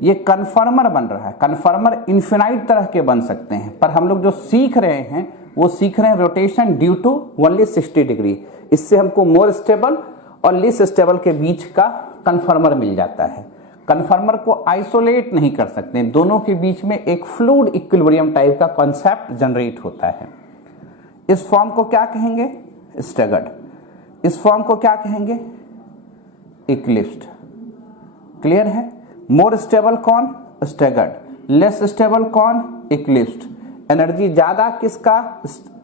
ये कन्फर्मर बन रहा है, कन्फर्मर इन्फिनाइट तरह के बन सकते हैं, पर हम लोग जो सीख रहे हैं वो सीख रहे हैं rotation due to only 60 degree. इससे हमको मोर स्टेबल और लेस स्टेबल के बीच का कन्फर्मर मिल जाता है। कन्फर्मर को आइसोलेट नहीं कर सकते, दोनों के बीच में एक फ्लूइड इक्विलिब्रियम टाइप का कॉन्सेप्ट जनरेट होता है। इस फॉर्म को क्या कहेंगे, स्टैगर्ड। इस फॉर्म को क्या कहेंगे, इक्लिप्स्ड। क्लियर है। मोर स्टेबल कौन, स्टैगर्ड। लेस स्टेबल कौन, इक्लिप्स्ड। एनर्जी ज्यादा किसका,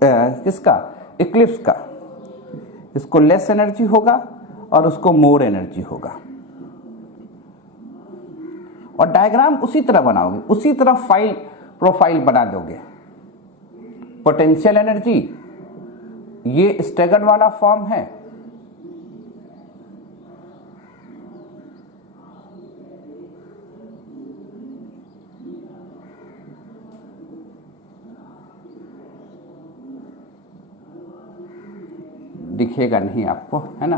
किसका, इक्लिप्स का। इसको लेस एनर्जी होगा और उसको मोर एनर्जी होगा। और डायग्राम उसी तरह बनाओगे, उसी तरह फाइल प्रोफाइल बना दोगे। पोटेंशियल एनर्जी, ये स्टैगर्ड वाला फॉर्म है, दिखेगा नहीं आपको, है ना।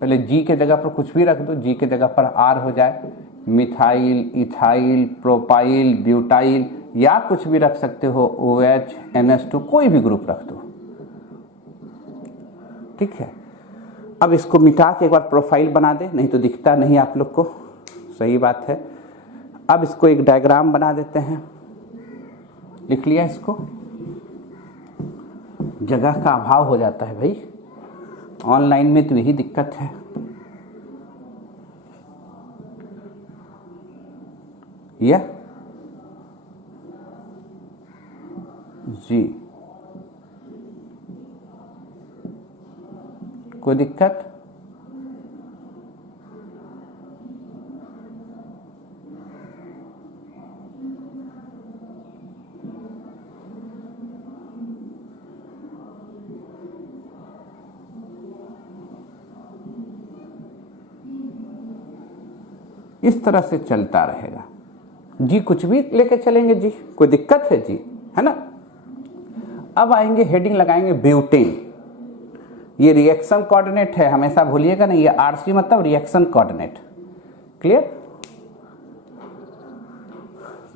पहले G के जगह पर कुछ भी रख दो, G के जगह पर R हो जाए, मिथाइल, इथाइल, प्रोपाइल, ब्यूटाइल, या कुछ भी रख सकते हो, OH, NH2, कोई भी ग्रुप रख दो, ठीक है। अब इसको मिटा के एक बार प्रोफाइल बना दे, नहीं तो दिखता नहीं आप लोग को, सही बात है। अब इसको एक डायग्राम बना देते हैं, लिख लिया इसको। जगह का अभाव हो जाता है भाई, ऑनलाइन में तो यही दिक्कत है। यह जी, कोई दिक्कत, इस तरह से चलता रहेगा। जी कुछ भी लेके चलेंगे, जी कोई दिक्कत है, जी है ना। अब आएंगे, हेडिंग लगाएंगे ब्यूटेन। ये रिएक्शन कोऑर्डिनेट है, हमेशा भूलिएगा नहीं, ये RC मतलब रिएक्शन कोऑर्डिनेट। क्लियर।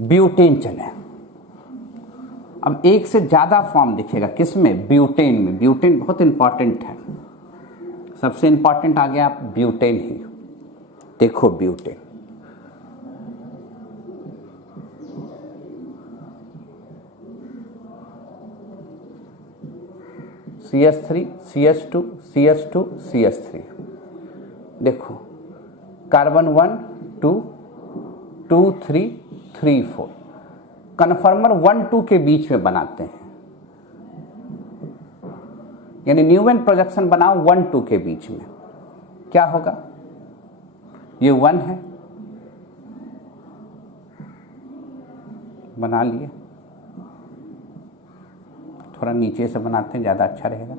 ब्यूटेन चले। अब एक से ज्यादा फॉर्म दिखेगा, किसमें, ब्यूटेन में। ब्यूटेन बहुत इंपॉर्टेंट है, सबसे इंपॉर्टेंट आ गया आप ब्यूटेन ही। देखो butane, CH3, CH2, CH2, CH3। देखो कार्बन 1 2 2 3 3 4, कन्फर्मर 1-2 के बीच में बनाते हैं, यानी न्यूमैन प्रोजेक्शन बनाओ 1-2 के बीच में, क्या होगा? ये 1 है, बना लिए, थोड़ा नीचे से बनाते हैं, ज़्यादा अच्छा रहेगा।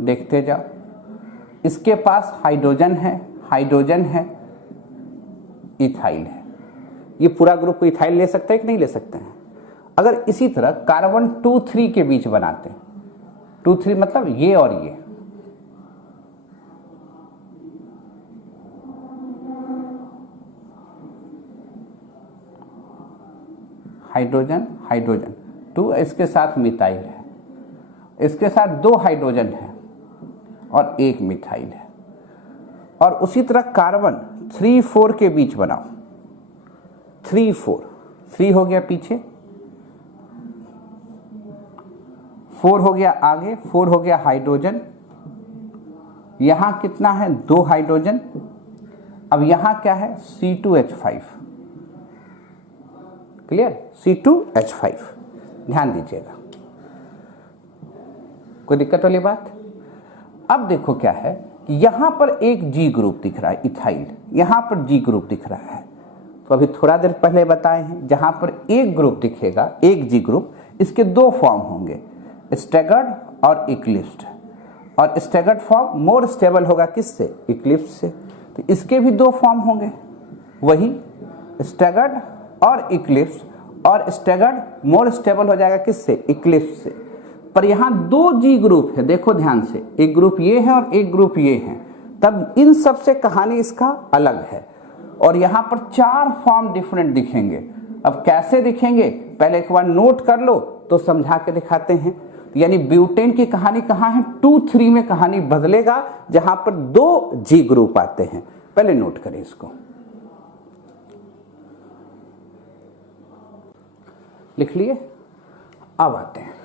देखते जाओ, इसके पास हाइड्रोजन है, हाइड्रोजन है, इथाइल है। ये पूरा ग्रुप इथाइल ले सकते हैं कि नहीं ले सकते हैं? अगर इसी तरह कार्बन 2-3 के बीच बनाते हैं, 2-3 मतलब ये और ये, हाइड्रोजन हाइड्रोजन 2, इसके साथ मिथाइल है, इसके साथ 2 हाइड्रोजन है और 1 मिथाइल है। और उसी तरह कार्बन 3-4 के बीच बनाओ, 3-4, 3 हो गया पीछे, 4 हो गया आगे, 4 हो गया हाइड्रोजन, यहां कितना है? 2 हाइड्रोजन। अब यहां क्या है? C2H5, clear? C2H5, ध्यान दीजिएगा, कोई दिक्कत वाली बात? अब देखो क्या है कि यहां पर एक G ग्रुप दिख रहा है, इथाइल, यहां पर G ग्रुप दिख रहा है। तो अभी थोड़ा देर पहले बताए हैं, जहां पर एक ग्रुप दिखेगा, एक G ग्रुप, इसके 2 फॉर्म होंगे, स्टैगर्ड और इक्लिप्स्ड। और स्टैगर्ड फॉर्म मोर स्टेबल होगा किससे? इक्लिप्स से। तो इसके भी 2 फॉर्म होंगे, वही स्टैगर्ड और इक्लिप्स, और स्टैगर्ड मोर स्टेबल हो जाएगा किससे? इक्लिप्स से। पर यहाँ 2 G ग्रुप है, देखो ध्यान से, एक ग्रुप ये है और एक ग्रुप ये है, तब इन सब से कहानी इसका अलग है। और यहाँ पर 4 फॉर्म डिफरेंट दिखेंगे। अब कैसे दिखेंगे पहले एक बार नोट कर लो, तो समझा के दिखाते हैं। यानी ब्यूटेन की कहानी कहाँ है? 2-3 में कहानी बदलेगा, जहां पर 2 G ग्रुप आते हैं। पहले नोट करें इसको, लिख लिए। अब आते हैं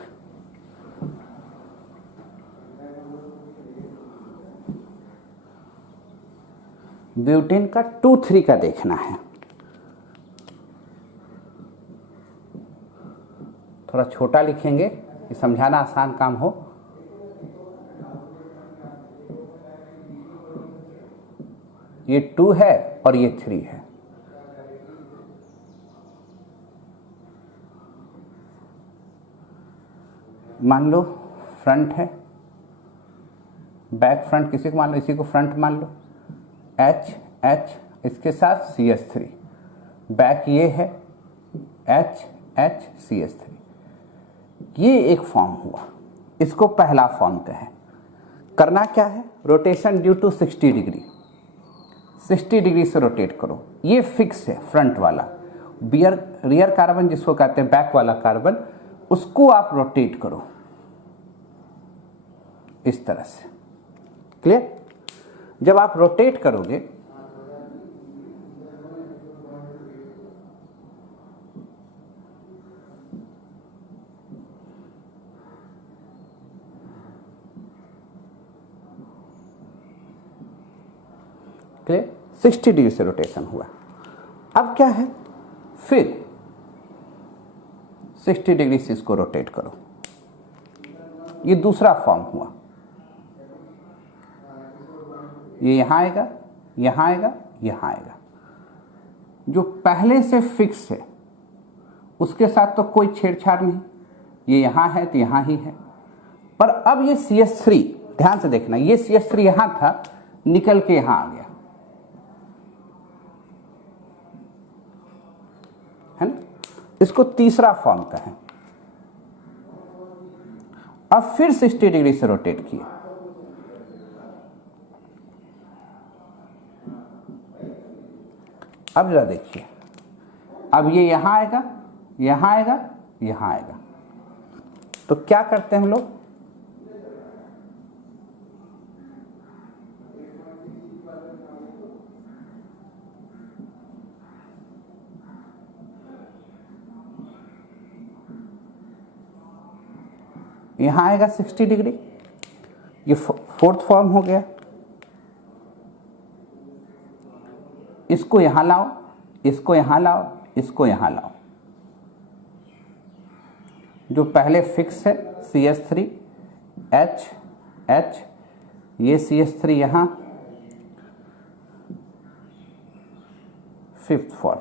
ब्यूटेन का 2-3 का देखना है, थोड़ा छोटा लिखेंगे कि समझाना आसान काम हो। ये 2 है और ये 3 है। मान लो फ्रंट है, बैक फ्रंट किसी को मान लो, इसी को फ्रंट मान लो, H इसके साथ CH3, बैक ये है H CH3, ये एक फॉर्म हुआ, इसको पहला फॉर्म कहें। करना क्या है? Rotation due to 60 degree, 60 degree से रोटेट करो। ये फिक्स है फ्रंट वाला, रियर कार्बन जिसको कहते हैं बैक वाला कार्बन, उसको आप रोटेट करो इस तरह से, क्लियर? जब आप रोटेट करोगे क्लियर, 60 डिग्री से रोटेशन हुआ। अब क्या है? फिर 60 डिग्री से इसको रोटेट करो, ये दूसरा फॉर्म हुआ। ये यहां आएगा, यहां आएगा, यहां आएगा। जो पहले से फिक्स है उसके साथ तो कोई छेड़छाड़ नहीं, ये यहां है तो यहां ही है। पर अब ये CH3, ध्यान से देखना, ये CH3 यहां था, निकल के यहां आ गया, है ना? इसको तीसरा फॉर्म कहें। अब फिर 60 डिग्री से रोटेट किए, अब जरा देखिए, अब ये यहां आएगा, यहां आएगा, यहां आएगा। तो क्या करते हैं हम लोग? यहां आएगा 60 डिग्री, ये फोर्थ फॉर्म हो गया। इसको यहां लाओ, इसको यहां लाओ, इसको यहां लाओ। जो पहले फिक्स है CH3 H H, ये CH3 यहां, फिफ्थ फॉर्म।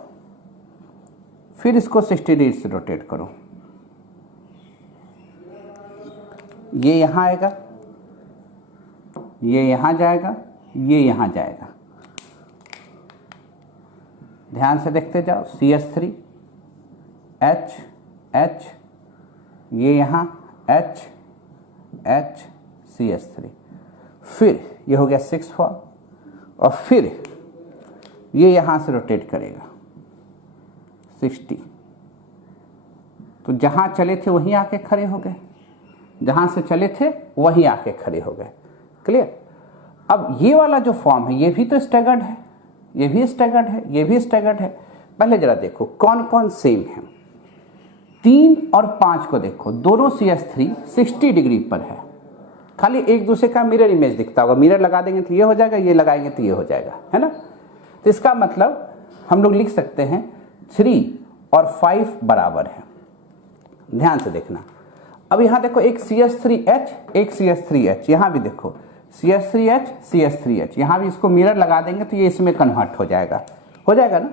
फिर इसको 60 डिग्री से रोटेट करो, ये यहां आएगा, ये यहां जाएगा, ये यहां जाएगा। ध्यान से देखते जाओ, CH3 H H, ये यहां H H CH3। फिर ये हो गया 6 फॉर्म, और फिर ये यहां से रोटेट करेगा 60। तो जहां चले थे वहीं आके खड़े हो गए, जहां से चले थे वहीं आके खड़े हो गए। क्लियर? अब ये वाला जो फॉर्म है ये भी तो स्टैगर्ड है, ये भी स्टैगर्ड है, ये भी स्टैगर्ड है। पहले जरा देखो कौन कौन सेम है। 3 और 5 को देखो, दोनों CH3 60 डिग्री पर है, खाली एक दूसरे का मिरर इमेज दिखता होगा। मिरर लगा देंगे तो ये हो जाएगा, ये लगाएंगे तो ये हो जाएगा, है ना। तो इसका मतलब हम लोग लिख सकते हैं 3 और 5 बराबर है। ध्यान से देखना। अब यहां देखो, एक CH3H, एक CH3H, यहां भी देखो CH3H CH3H, यहां भी इसको मिरर लगा देंगे तो ये इसमें कन्वर्ट हो जाएगा, हो जाएगा ना।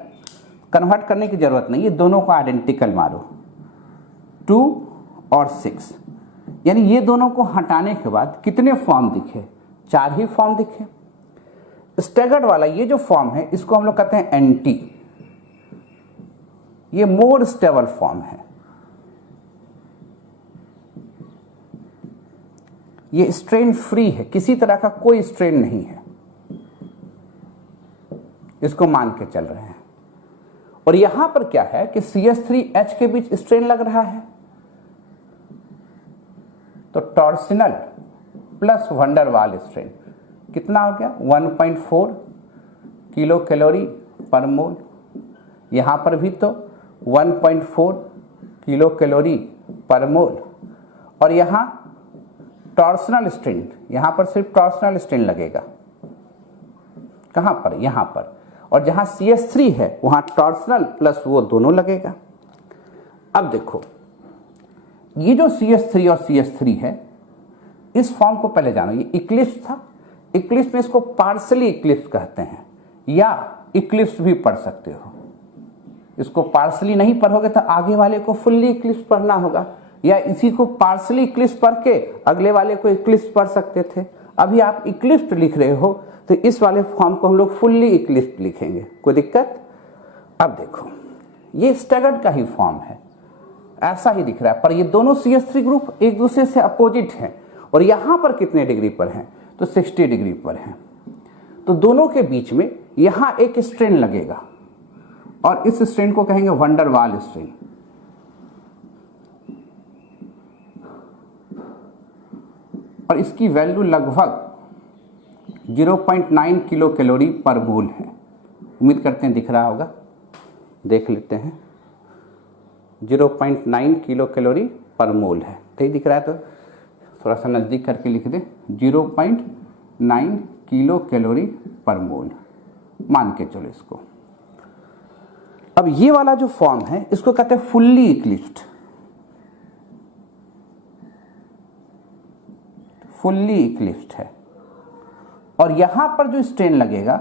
कन्वर्ट करने की जरूरत नहीं, ये दोनों को आइडेंटिकल मारो, 2 और 6, यानी ये दोनों को हटाने के बाद कितने फॉर्म दिखे? 4 ही फॉर्म दिखे। स्टैगर्ड वाला ये जो फॉर्म है इसको हम लोग कहते हैं एंटी, ये मोर स्टेबल फॉर्म है। ये स्ट्रेन फ्री है, किसी तरह का कोई स्ट्रेन नहीं है, इसको मान के चल रहे हैं। और यहां पर क्या है कि CH3H के बीच स्ट्रेन लग रहा है, तो टॉर्सिनल प्लस वंडरवाल स्ट्रेन कितना हो गया? 1.4 किलो कैलोरी पर मोल। यहां पर भी तो 1.4 किलो कैलोरी पर मोल। और यहां टॉर्सनल स्ट्रेन, यहां पर सिर्फ टॉर्सनल स्ट्रेन लगेगा। कहां पर? यहां पर। और जहां CH3 है वहां टॉर्सनल प्लस वो दोनों लगेगा। अब देखो, ये जो CH3 और CH3 है, इस फॉर्म को पहले जानो, ये इक्लिप्स था। इक्लिप्स में इसको पार्सली इक्लिप्स कहते हैं, या इक्लिप्स भी पढ़ सकते हो। इसको पार्सली नहीं पढ़ोगे तो आगे वाले को फुल्ली इक्लिप्स पढ़ना होगा, या इसी को पार्सली इक्लिप्स पढ़ के अगले वाले को इक्लिप्स पढ़ सकते थे। अभी आप इक्लिप्स लिख रहे हो तो इस वाले फॉर्म को हम लोग फुल्ली इक्लिप्स लिखेंगे, कोई दिक्कत? अब देखो, ये स्टैगर्ड का ही फॉर्म है, ऐसा ही दिख रहा है, पर ये दोनों CH3 ग्रुप एक दूसरे से अपोजिट हैं। और यहां पर कितने डिग्री पर हैं? तो 60 डिग्री पर हैं। तो दोनों के बीच में यहां एक स्ट्रेन लगेगा, और इस स्ट्रेन को कहेंगे वंडरवाल स्ट्रेन। और इसकी वैल्यू लगभग 0.9 किलो कैलोरी पर मोल है। उम्मीद करते हैं दिख रहा होगा, देख लेते हैं। 0.9 किलो कैलोरी पर मोल है, ठीक दिख रहा है? तो थोड़ा सा नज़दीक करके लिख दे, 0.9 किलो कैलोरी पर मोल मान के चलो इसको। अब ये वाला जो फॉर्म है इसको कहते हैं फुल्ली इक्लिप्स्ड, फुल्ली इक्लिप्स्ड है। और यहां पर जो स्ट्रेन लगेगा,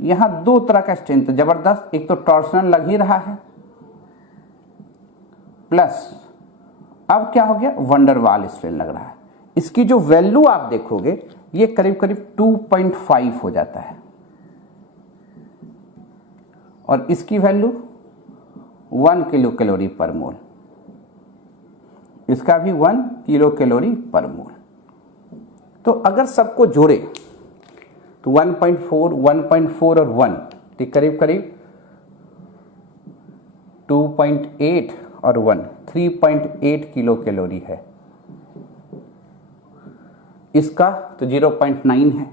यहां 2 तरह का स्ट्रेन तो जबरदस्त, एक तो टॉर्सनल लग ही रहा है, प्लस अब क्या हो गया? वंडरवाल स्ट्रेन लग रहा है। इसकी जो वैल्यू आप देखोगे ये करीब करीब 2.5 हो जाता है, और इसकी वैल्यू 1 किलो कैलोरी पर मोल, इसका भी 1 किलो कैलोरी पर मोल। तो अगर सबको जोड़े तो 1.4, 1.4 और 1, तो करीब करीब 2.8 और 1, 3.8 किलो कैलोरी है। इसका तो 0.9 है,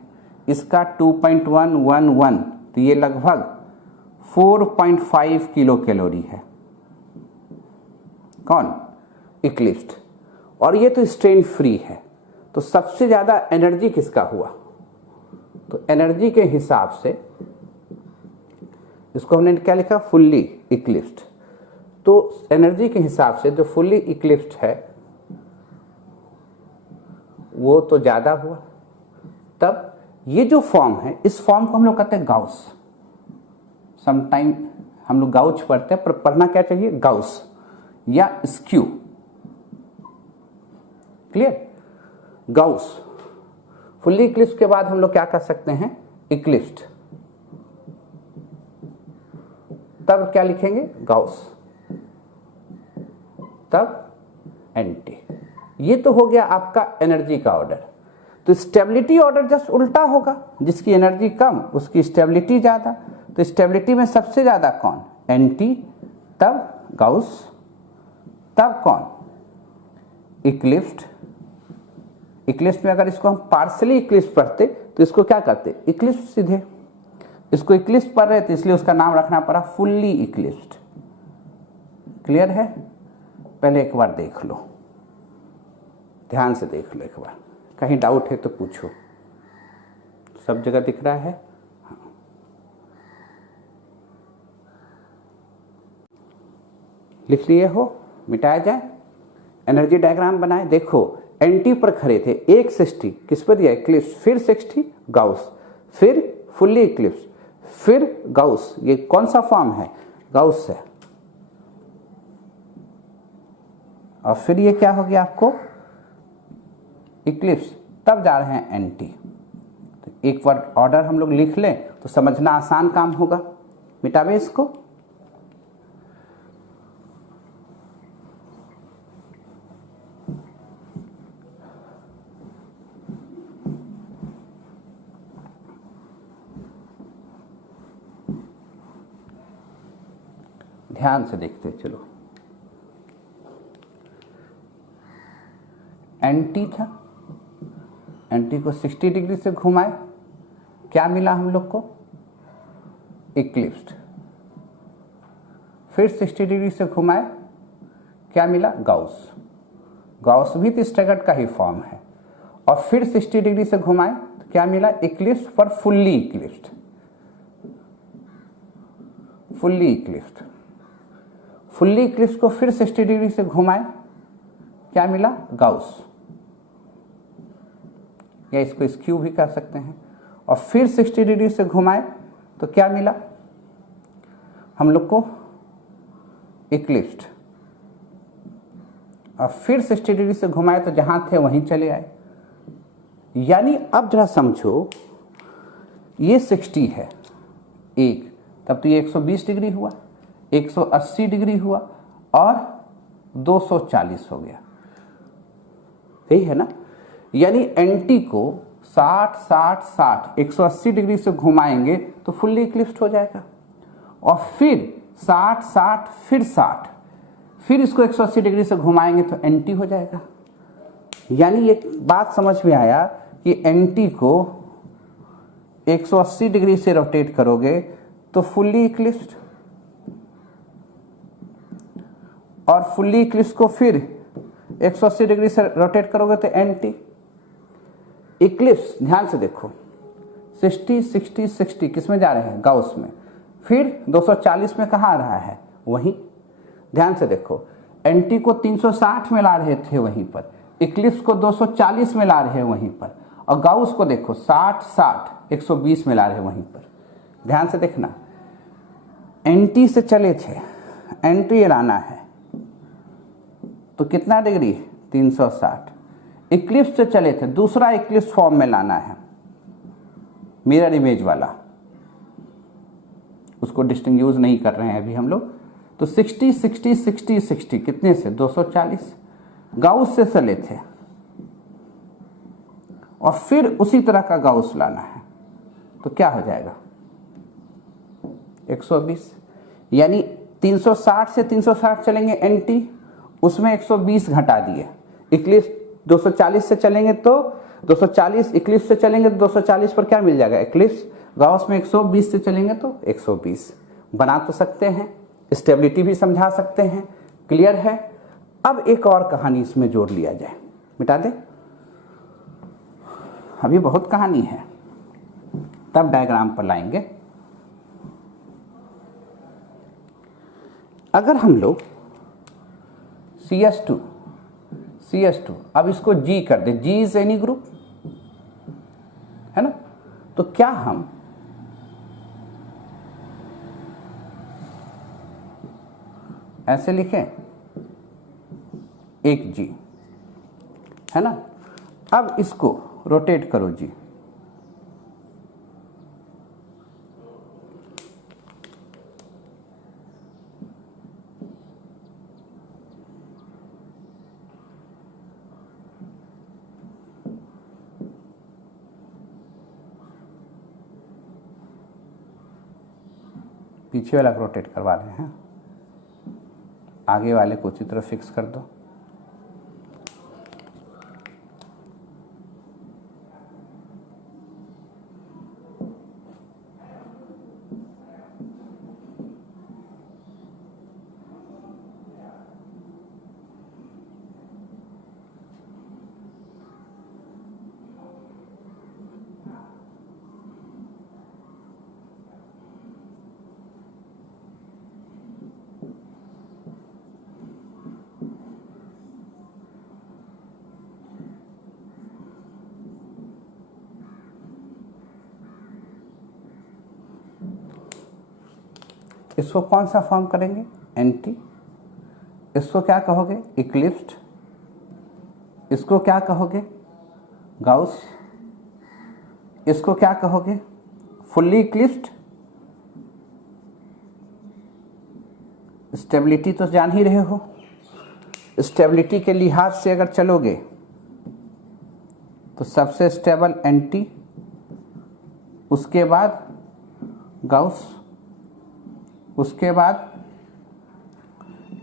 इसका 2.111, तो ये लगभग 4.5 किलो कैलोरी है। कौन? इक्लिप्स्ड। और ये तो स्ट्रेन फ्री है, तो सबसे ज़्यादा एनर्जी किसका हुआ? तो एनर्जी के हिसाब से इसको हमने क्या लिखा, फुल्ली इक्लिप्स्ड। तो एनर्जी के हिसाब से जो फुल्ली इक्लिप्स्ड है वो तो ज़्यादा हुआ। तब ये जो फॉर्म है, इस फॉर्म को हम लोग कहते हैं गाउस। समटाइम हम लोग गाउच पढ़ते हैं, पर पढ़ना क्या चाहिए, गाउस या skew. Clear, Gauss. Fully Eclipse के बाद हम लोग क्या कर सकते हैं, इक्लिप्स्ड। तब क्या लिखेंगे, गाउस, तब एंटी। ये तो हो गया आपका एनर्जी का ऑर्डर। तो स्टेबिलिटी ऑर्डर जस्ट उल्टा होगा, जिसकी एनर्जी कम उसकी स्टेबिलिटी ज्यादा। तो स्टेबिलिटी में सबसे ज्यादा कौन, एंटी, तब गाउस, तब कौन, इक्लिप्स्ड। इक्लिप्स में अगर इसको हम पार्शली इक्लिप्स पढ़ते तो इसको क्या करते, इक्लिप्स सीधे। इसको इक्लिप्स पढ़ रहे थे इसलिए उसका नाम रखना पड़ा फुल्ली इक्लिप्स्ड। क्लियर है, पहले एक बार देख लो, ध्यान से देख लो एक बार, कहीं डाउट है तो पूछो। सब जगह दिख रहा है, हाँ। लिख लिए हो, मिटाया जाए। एनर्जी डायग्राम बनाए, देखो एंटी पर खड़े थे, एक 60 किस पर दिया, इक्लिप्स, फिर 60 गाउस, फिर फुल्ली इक्लिप्स, फिर गाउस। ये कौन सा फॉर्म है, गाउस है। और फिर ये क्या हो गया आपको, इक्लिप्स, तब जा रहे हैं एंटी। तो एक बार ऑर्डर हम लोग लिख लें तो समझना आसान काम होगा। मिटावे इसको। ध्यान से देखते चलो, एंटी था, एंटी को 60 डिग्री से घुमाए, क्या मिला हम लोग को, इक्लिप्स्ड। फिर 60 डिग्री से घुमाए, क्या मिला, गाउस। गाउस भी तो स्टैगर्ड का ही फॉर्म है। और फिर 60 डिग्री से घुमाए तो क्या मिला, इक्लिप्स्ड पर fully eclipsed. Fully eclipsed, fully Eclipse को फिर 60 डिग्री से घुमाए, क्या मिला, गाउस, या इसको स्क्यू भी कर सकते हैं। और फिर 60 डिग्री से घुमाए तो क्या मिला हम लोग को, इक्लिप्स्ड। और फिर 60 डिग्री से घुमाए तो जहां थे वहीं चले आए। यानी अब जरा समझो, ये 60 है एक, तब तो ये 120 डिग्री हुआ, 180 डिग्री हुआ और 240 हो गया, यही है ना। यानी एंटी को 60 60 60 180 डिग्री से घुमाएंगे तो फुल्ली इक्लिप्स्ड हो जाएगा। और फिर 60 60 फिर 60, फिर इसको 180 डिग्री से घुमाएंगे तो एंटी हो जाएगा। यानी ये बात समझ में आया कि एंटी को 180 डिग्री से रोटेट करोगे तो फुल्ली इक्लिप्स्ड, और फुल्ली इक्लिप्स को फिर 180 डिग्री से रोटेट करोगे तो एंटी। इक्लिप्स ध्यान से देखो, 60 60 60 किस में जा रहे हैं, गाउस में। फिर 240 में कहाँ आ रहा है, वहीं। ध्यान से देखो, एंटी को 360 में ला रहे थे वहीं पर, इक्लिप्स को 240 में ला रहे हैं वहीं पर, और गाउस को देखो 60 60 120 में ला रहे हैं वहीं पर। ध्यान से देखना, एंटी से चले थे, एंटी लाना है तो कितना डिग्री, 360। इक्लिप्स से चले थे, दूसरा इक्लिप्स फॉर्म में लाना है, मिरर इमेज वाला, उसको डिस्टिंग्विश नहीं कर रहे हैं अभी हम लोग। तो 60 60 60 60 कितने से, 240। गाउस से चले थे और फिर उसी तरह का गाउस लाना है तो क्या हो जाएगा, 120। यानी 360 से 360 चलेंगे एंटी, उसमें 120 घटा दिए। इक्लिप्स 240 से चलेंगे तो 240, इक्लिप्स से चलेंगे तो 240 पर क्या मिल जाएगा, इक्लिप्स। गाउस में 120 से चलेंगे तो 120। बना तो सकते हैं, स्टेबिलिटी भी समझा सकते हैं। क्लियर है। अब एक और कहानी इसमें जोड़ लिया जाए, मिटा दे, अभी बहुत कहानी है, तब डायग्राम पर लाएंगे। अगर हम लोग CS2 अब इसको G कर दे, G इज एनी ग्रुप, है ना, तो क्या हम ऐसे लिखें, एक G, है ना। अब इसको रोटेट करो G, पीछे वाला को रोटेट करवा रहे हैं, आगे वाले को उसी तरह फिक्स कर दो। इसको कौन सा फॉर्म करेंगे, एंटी। इसको क्या कहोगे, इक्लिप्स्ड। इसको क्या कहोगे, गाउस। इसको क्या कहोगे, फुल्ली इक्लिप्स्ड। स्टेबिलिटी तो जान ही रहे हो, स्टेबिलिटी के लिहाज से अगर चलोगे तो सबसे स्टेबल एंटी, उसके बाद गाउस, उसके बाद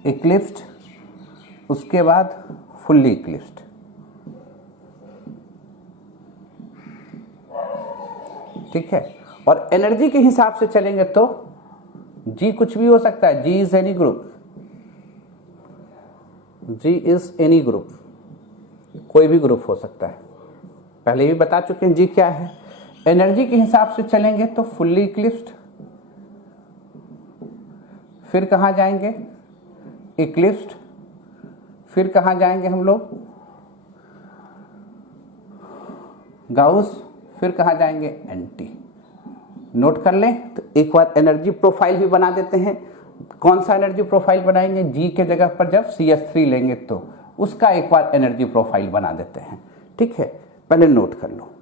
इक्लिप्स्ड, उसके बाद फुल्ली इक्लिप्स्ड। ठीक है। और एनर्जी के हिसाब से चलेंगे तो जी कुछ भी हो सकता है, G is any group, G is any group, कोई भी ग्रुप हो सकता है, पहले भी बता चुके हैं जी क्या है। एनर्जी के हिसाब से चलेंगे तो फुल्ली इक्लिप्स्ड, फिर कहाँ जाएंगे, इक्लिप्स्ड, फिर कहाँ जाएंगे हम लोग, गाउस, फिर कहाँ जाएंगे, एंटी। नोट कर लें। तो एक बार एनर्जी प्रोफाइल भी बना देते हैं। कौन सा एनर्जी प्रोफाइल बनाएंगे, जी के जगह पर जब CS3 लेंगे तो उसका एक बार एनर्जी प्रोफाइल बना देते हैं। ठीक है, पहले नोट कर लो।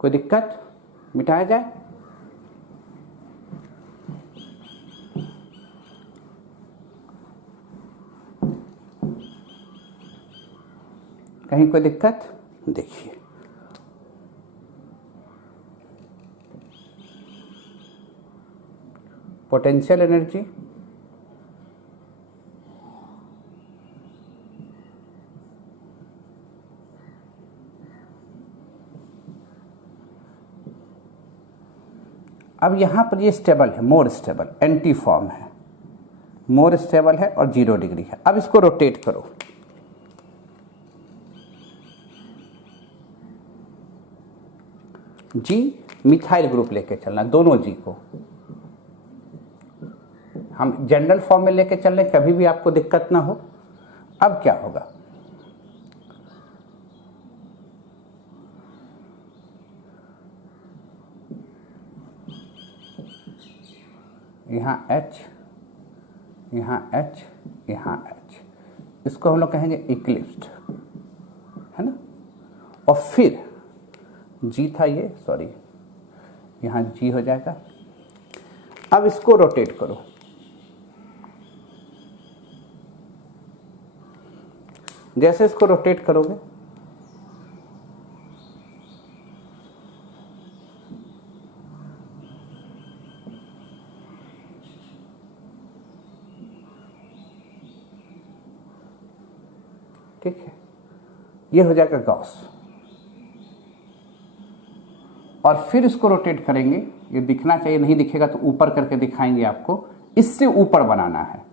कोई दिक्कत, मिटाया जाए। कहीं कोई दिक्कत, देखिए पोटेंशियल एनर्जी अब यहां पर ये स्टेबल है, मोर स्टेबल, एंटी फॉर्म है, मोर स्टेबल है और 0 डिग्री है। अब इसको रोटेट करो, जी मिथाइल ग्रुप लेके चलना, दोनों जी को हम जनरल फॉर्म में लेके चल रहे, कभी भी आपको दिक्कत ना हो। अब क्या होगा, यहाँ H, यहाँ H, यहाँ H, इसको हम लोग कहेंगे इक्लिप्स्ड, है ना। और फिर G था ये, सॉरी, यहाँ G हो जाएगा। अब इसको रोटेट करो, जैसे इसको रोटेट करोगे ठीक है, ये हो जाएगा गॉस। और फिर इसको रोटेट करेंगे, ये दिखना चाहिए, नहीं दिखेगा तो ऊपर करके दिखाएंगे आपको, इससे ऊपर बनाना है,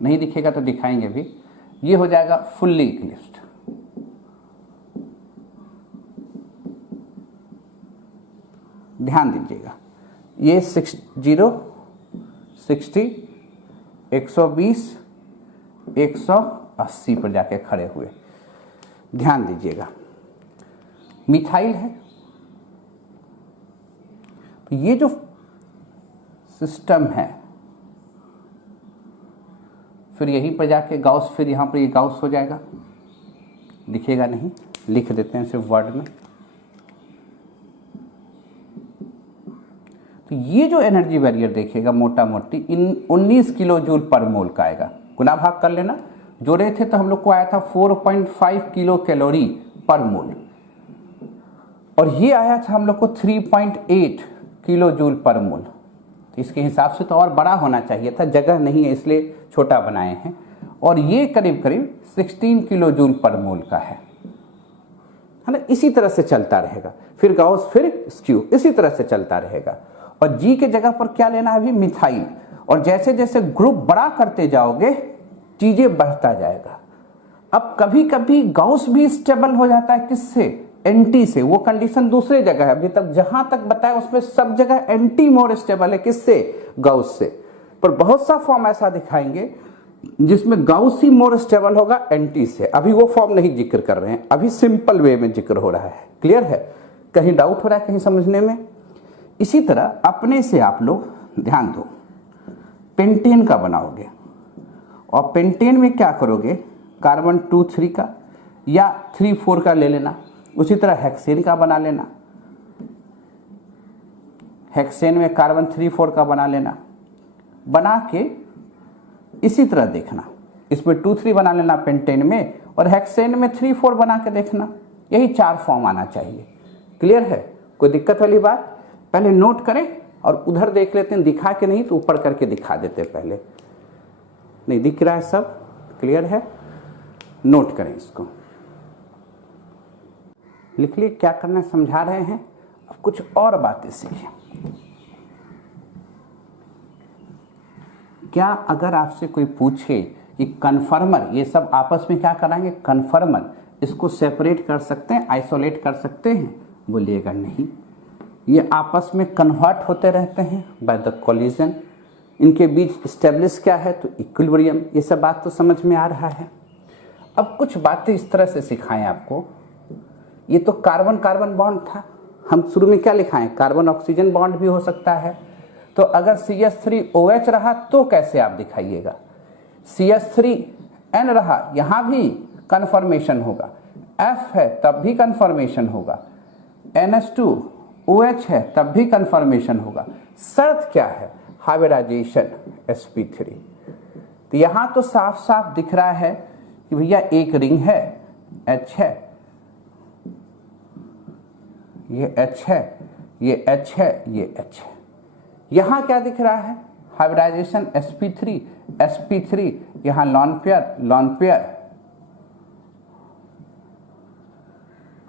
नहीं दिखेगा तो दिखाएंगे भी। ये हो जाएगा फुल्ली इक्लिप्स्ड, ध्यान दीजिएगा, ये 60, 60, 120, 180 पर जाके खड़े हुए। ध्यान दीजिएगा, मिथाइल है। तो ये जो सिस्टम है, फिर यहीं पर जाके गाउस, फिर यहाँ पर ये गाउस हो जाएगा, दिखेगा नहीं, लिख देते हैं सिर्फ वर्ड में। तो ये जो एनर्जी बैरियर देखेगा मोटा मोटी इन 19 किलो जूल पर मोल का आएगा। गुना भाग कर लेना, जोड़े थे तो हम लोग को आया था 4.5 किलो कैलोरी पर मोल, और ये आया था हम लोग को 3.8 किलो जूल पर मोल। तो इसके हिसाब से तो और बड़ा होना चाहिए था, जगह नहीं है इसलिए छोटा बनाए हैं। और ये करीब करीब 16 किलो जूल पर मोल का है ना। इसी तरह से चलता रहेगा, फिर गाउस, फिर स्क्यू, इसी तरह से चलता रहेगा। और जी के जगह पर क्या लेना है अभी, मिथाइल। और जैसे जैसे ग्रुप बड़ा करते जाओगे चीजें बढ़ता जाएगा। अब कभी कभी गाउस भी स्टेबल हो जाता है, किससे, एंटी से। वो कंडीशन दूसरे जगह है, अभी तक जहां तक बताया उसमें सब जगह एंटी मोर स्टेबल है, किससे, गाउस से। पर बहुत सा फॉर्म ऐसा दिखाएंगे जिसमें गाउस ही मोर स्टेबल होगा एंटी से। अभी वो फॉर्म नहीं जिक्र कर रहे हैं, अभी सिंपल वे में जिक्र हो रहा है। क्लियर है? कहीं डाउट हो रहा है कहीं समझने में? इसी तरह अपने से आप लोग ध्यान दो, पेंटेन का बनाओगे और पेंटेन में क्या करोगे, कार्बन 2-3 का या 3-4 का ले लेना। उसी तरह हेक्सेन का बना लेना, हेक्सेन में कार्बन 3-4 का बना लेना। बना के इसी तरह देखना, इसमें 2-3 बना लेना पेंटेन में, और हेक्सेन में 3-4 बना के देखना। यही 4 फॉर्म आना चाहिए। क्लियर है? कोई दिक्कत वाली बात? पहले नोट करें और उधर देख लेते हैं, दिखा के नहीं तो ऊपर करके दिखा देते पहले। नहीं दिख रहा है सब? क्लियर है? नोट करें इसको, लिख लिए। क्या करना है समझा रहे हैं। अब कुछ और बातें सीखें। क्या अगर आपसे कोई पूछे कि कन्फर्मर, ये सब आपस में क्या कराएंगे, कन्फर्मर, इसको सेपरेट कर सकते हैं, आइसोलेट कर सकते हैं? बोलिएगा नहीं, ये आपस में कन्वर्ट होते रहते हैं बाय द कोलिजन। इनके बीच स्टेब्लिश क्या है, तो इक्विलिब्रियम। ये सब बात तो समझ में आ रहा है। अब कुछ बातें इस तरह से सिखाएं आपको। ये तो कार्बन कार्बन बॉन्ड था, हम शुरू में क्या लिखाएं, कार्बन ऑक्सीजन बॉन्ड भी हो सकता है। तो अगर CH3OH रहा तो कैसे आप दिखाइएगा, CH3N रहा, यहां भी कन्फर्मेशन होगा, F है तब भी कन्फर्मेशन होगा, NH2OH है तब भी कन्फर्मेशन होगा। शर्त क्या है, हाइब्रिडाइजेशन sp3। तो यहां तो साफ साफ दिख रहा है कि भैया एक रिंग है, H है, ये H है, ये H है, ये H है। यहां क्या दिख रहा है, हाइब्रिडाइजेशन sp3, sp3, यहां लॉन पेयर, लॉन पेयर।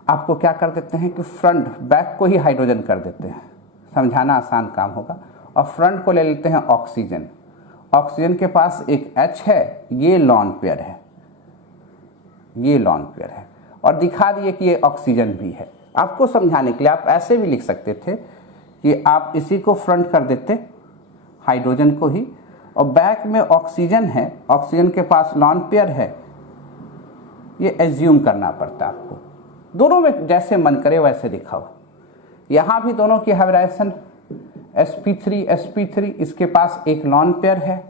आपको क्या कर देते हैं कि फ्रंट बैक को ही हाइड्रोजन कर देते हैं, समझाना आसान काम होगा। और फ्रंट को ले लेते हैं ऑक्सीजन। ऑक्सीजन के पास एक H है, ये लॉन पेयर है, ये लॉन पेयर है, और दिखा दिए कि ये ऑक्सीजन भी है। आपको समझाने के लिए आप ऐसे भी लिख सकते थे कि आप इसी को फ्रंट कर देते, हाइड्रोजन को ही, और बैक में ऑक्सीजन है, ऑक्सीजन के पास लॉन पेयर है, ये एज्यूम करना पड़ता आपको। दोनों में जैसे मन करे वैसे दिखाओ। यहां भी दोनों की हाइब्रिडाइजेशन sp3 sp3, इसके पास एक लॉन पेयर है।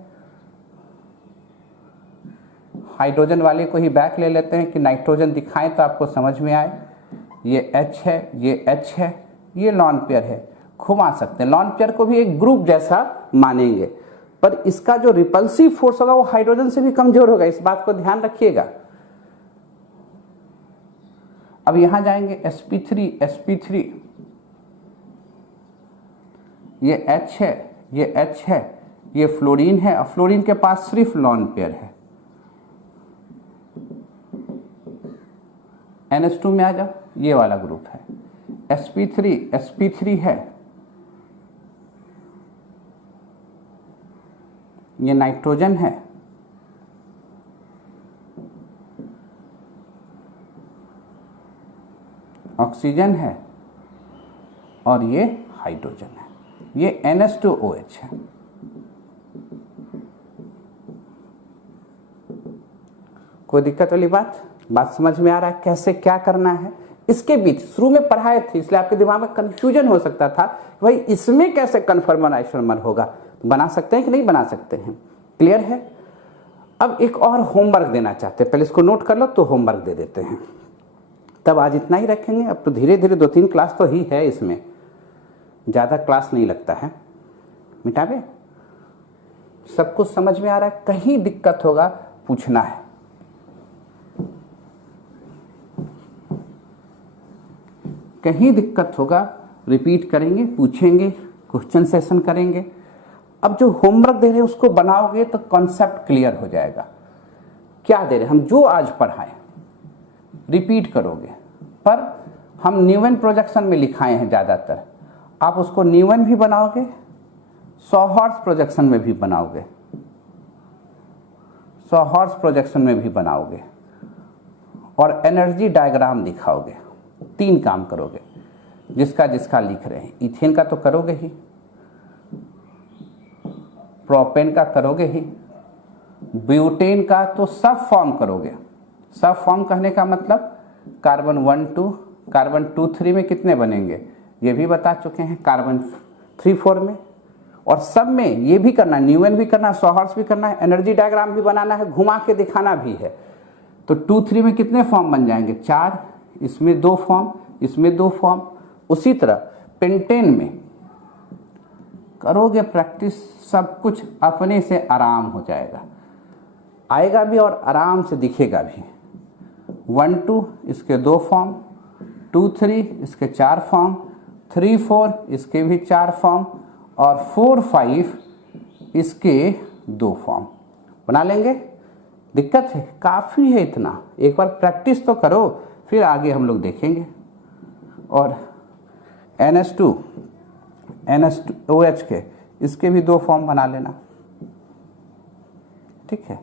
हाइड्रोजन वाले को ही बैक ले लेते हैं कि नाइट्रोजन दिखाएं तो आपको समझ में आए। ये H है, ये H है, ये लॉन पेयर है। घुमा सकते हैं, लॉन पेयर को भी एक ग्रुप जैसा मानेंगे, पर इसका जो रिपल्सिव फोर्स होगा वो हाइड्रोजन से भी कमजोर होगा, इस बात को ध्यान रखिएगा। अब यहां जाएंगे sp3 sp3, ये H है, ये H है, ये फ्लोरीन है, और फ्लोरीन के पास सिर्फ लॉन पेयर है। NH2 में आ जाओ, ये वाला ग्रुप है, sp3 sp3 है, ये नाइट्रोजन है, ऑक्सीजन है, और ये हाइड्रोजन है, ये NH2OH है। कोई दिक्कत वाली बात समझ में आ रहा है कैसे क्या करना है? इसके बीच शुरू में पढ़ाए थे, इसलिए आपके दिमाग में कंफ्यूजन हो सकता था भाई इसमें कैसे कन्फर्मर आइसोमर होगा। बना सकते हैं कि नहीं बना सकते हैं? क्लियर है? अब एक और होमवर्क देना चाहते हैं, पहले इसको नोट कर लो तो होमवर्क दे देते हैं। तब आज इतना ही रखेंगे, अब तो धीरे धीरे 2-3 क्लास तो ही है, इसमें ज़्यादा क्लास नहीं लगता है। मिटावे, सब कुछ समझ में आ रहा है? कहीं दिक्कत होगा पूछना है। कहीं दिक्कत होगा रिपीट करेंगे, पूछेंगे, क्वेश्चन सेशन करेंगे। अब जो होमवर्क दे रहे हैं उसको बनाओगे तो कॉन्सेप्ट क्लियर हो जाएगा। क्या दे रहे हैं हम, जो आज पढ़ाए रिपीट करोगे, पर हम न्यूमैन प्रोजेक्शन में लिखाए हैं ज़्यादातर, आप उसको न्यूमैन भी बनाओगे, सॉहर्ट्ज़ प्रोजेक्शन में भी बनाओगे, सॉहर्ट्ज़ प्रोजेक्शन में भी बनाओगे, और एनर्जी डायग्राम दिखाओगे। 3 काम करोगे, जिसका जिसका लिख रहे हैं। इथेन का तो करोगे ही, प्रोपेन का करोगे ही, ब्यूटेन का तो सब फॉर्म करोगे। सब फॉर्म कहने का मतलब कार्बन 1 2, कार्बन 2 3 में कितने बनेंगे ये भी बता चुके हैं, कार्बन 3 4 में। और सब में ये भी करना, न्यूमैन भी करना, सॉहर्ट्ज़ भी करना है, एनर्जी डायग्राम भी बनाना है, घुमा के दिखाना भी है। तो 2 3 में कितने फॉर्म बन जाएंगे? 4, इसमें 2 फॉर्म, इसमें 2 फॉर्म। उसी तरह पेंटेन में करोगे प्रैक्टिस, सब कुछ अपने से आराम हो जाएगा, आएगा भी और आराम से दिखेगा भी। 1 2 इसके 2 फॉर्म, 2 3 इसके 4 फॉर्म, 3 4 इसके भी 4 फॉर्म, और 4 5 इसके 2 फॉर्म। बना लेंगे? दिक्कत है? काफ़ी है इतना, एक बार प्रैक्टिस तो करो, फिर आगे हम लोग देखेंगे। और NH2OH के इसके भी 2 फॉर्म बना लेना, ठीक है?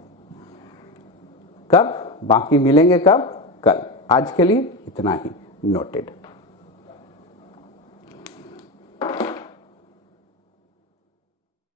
कब? बाकी मिलेंगे कब? कल। आज के लिए इतना ही, नोटेड।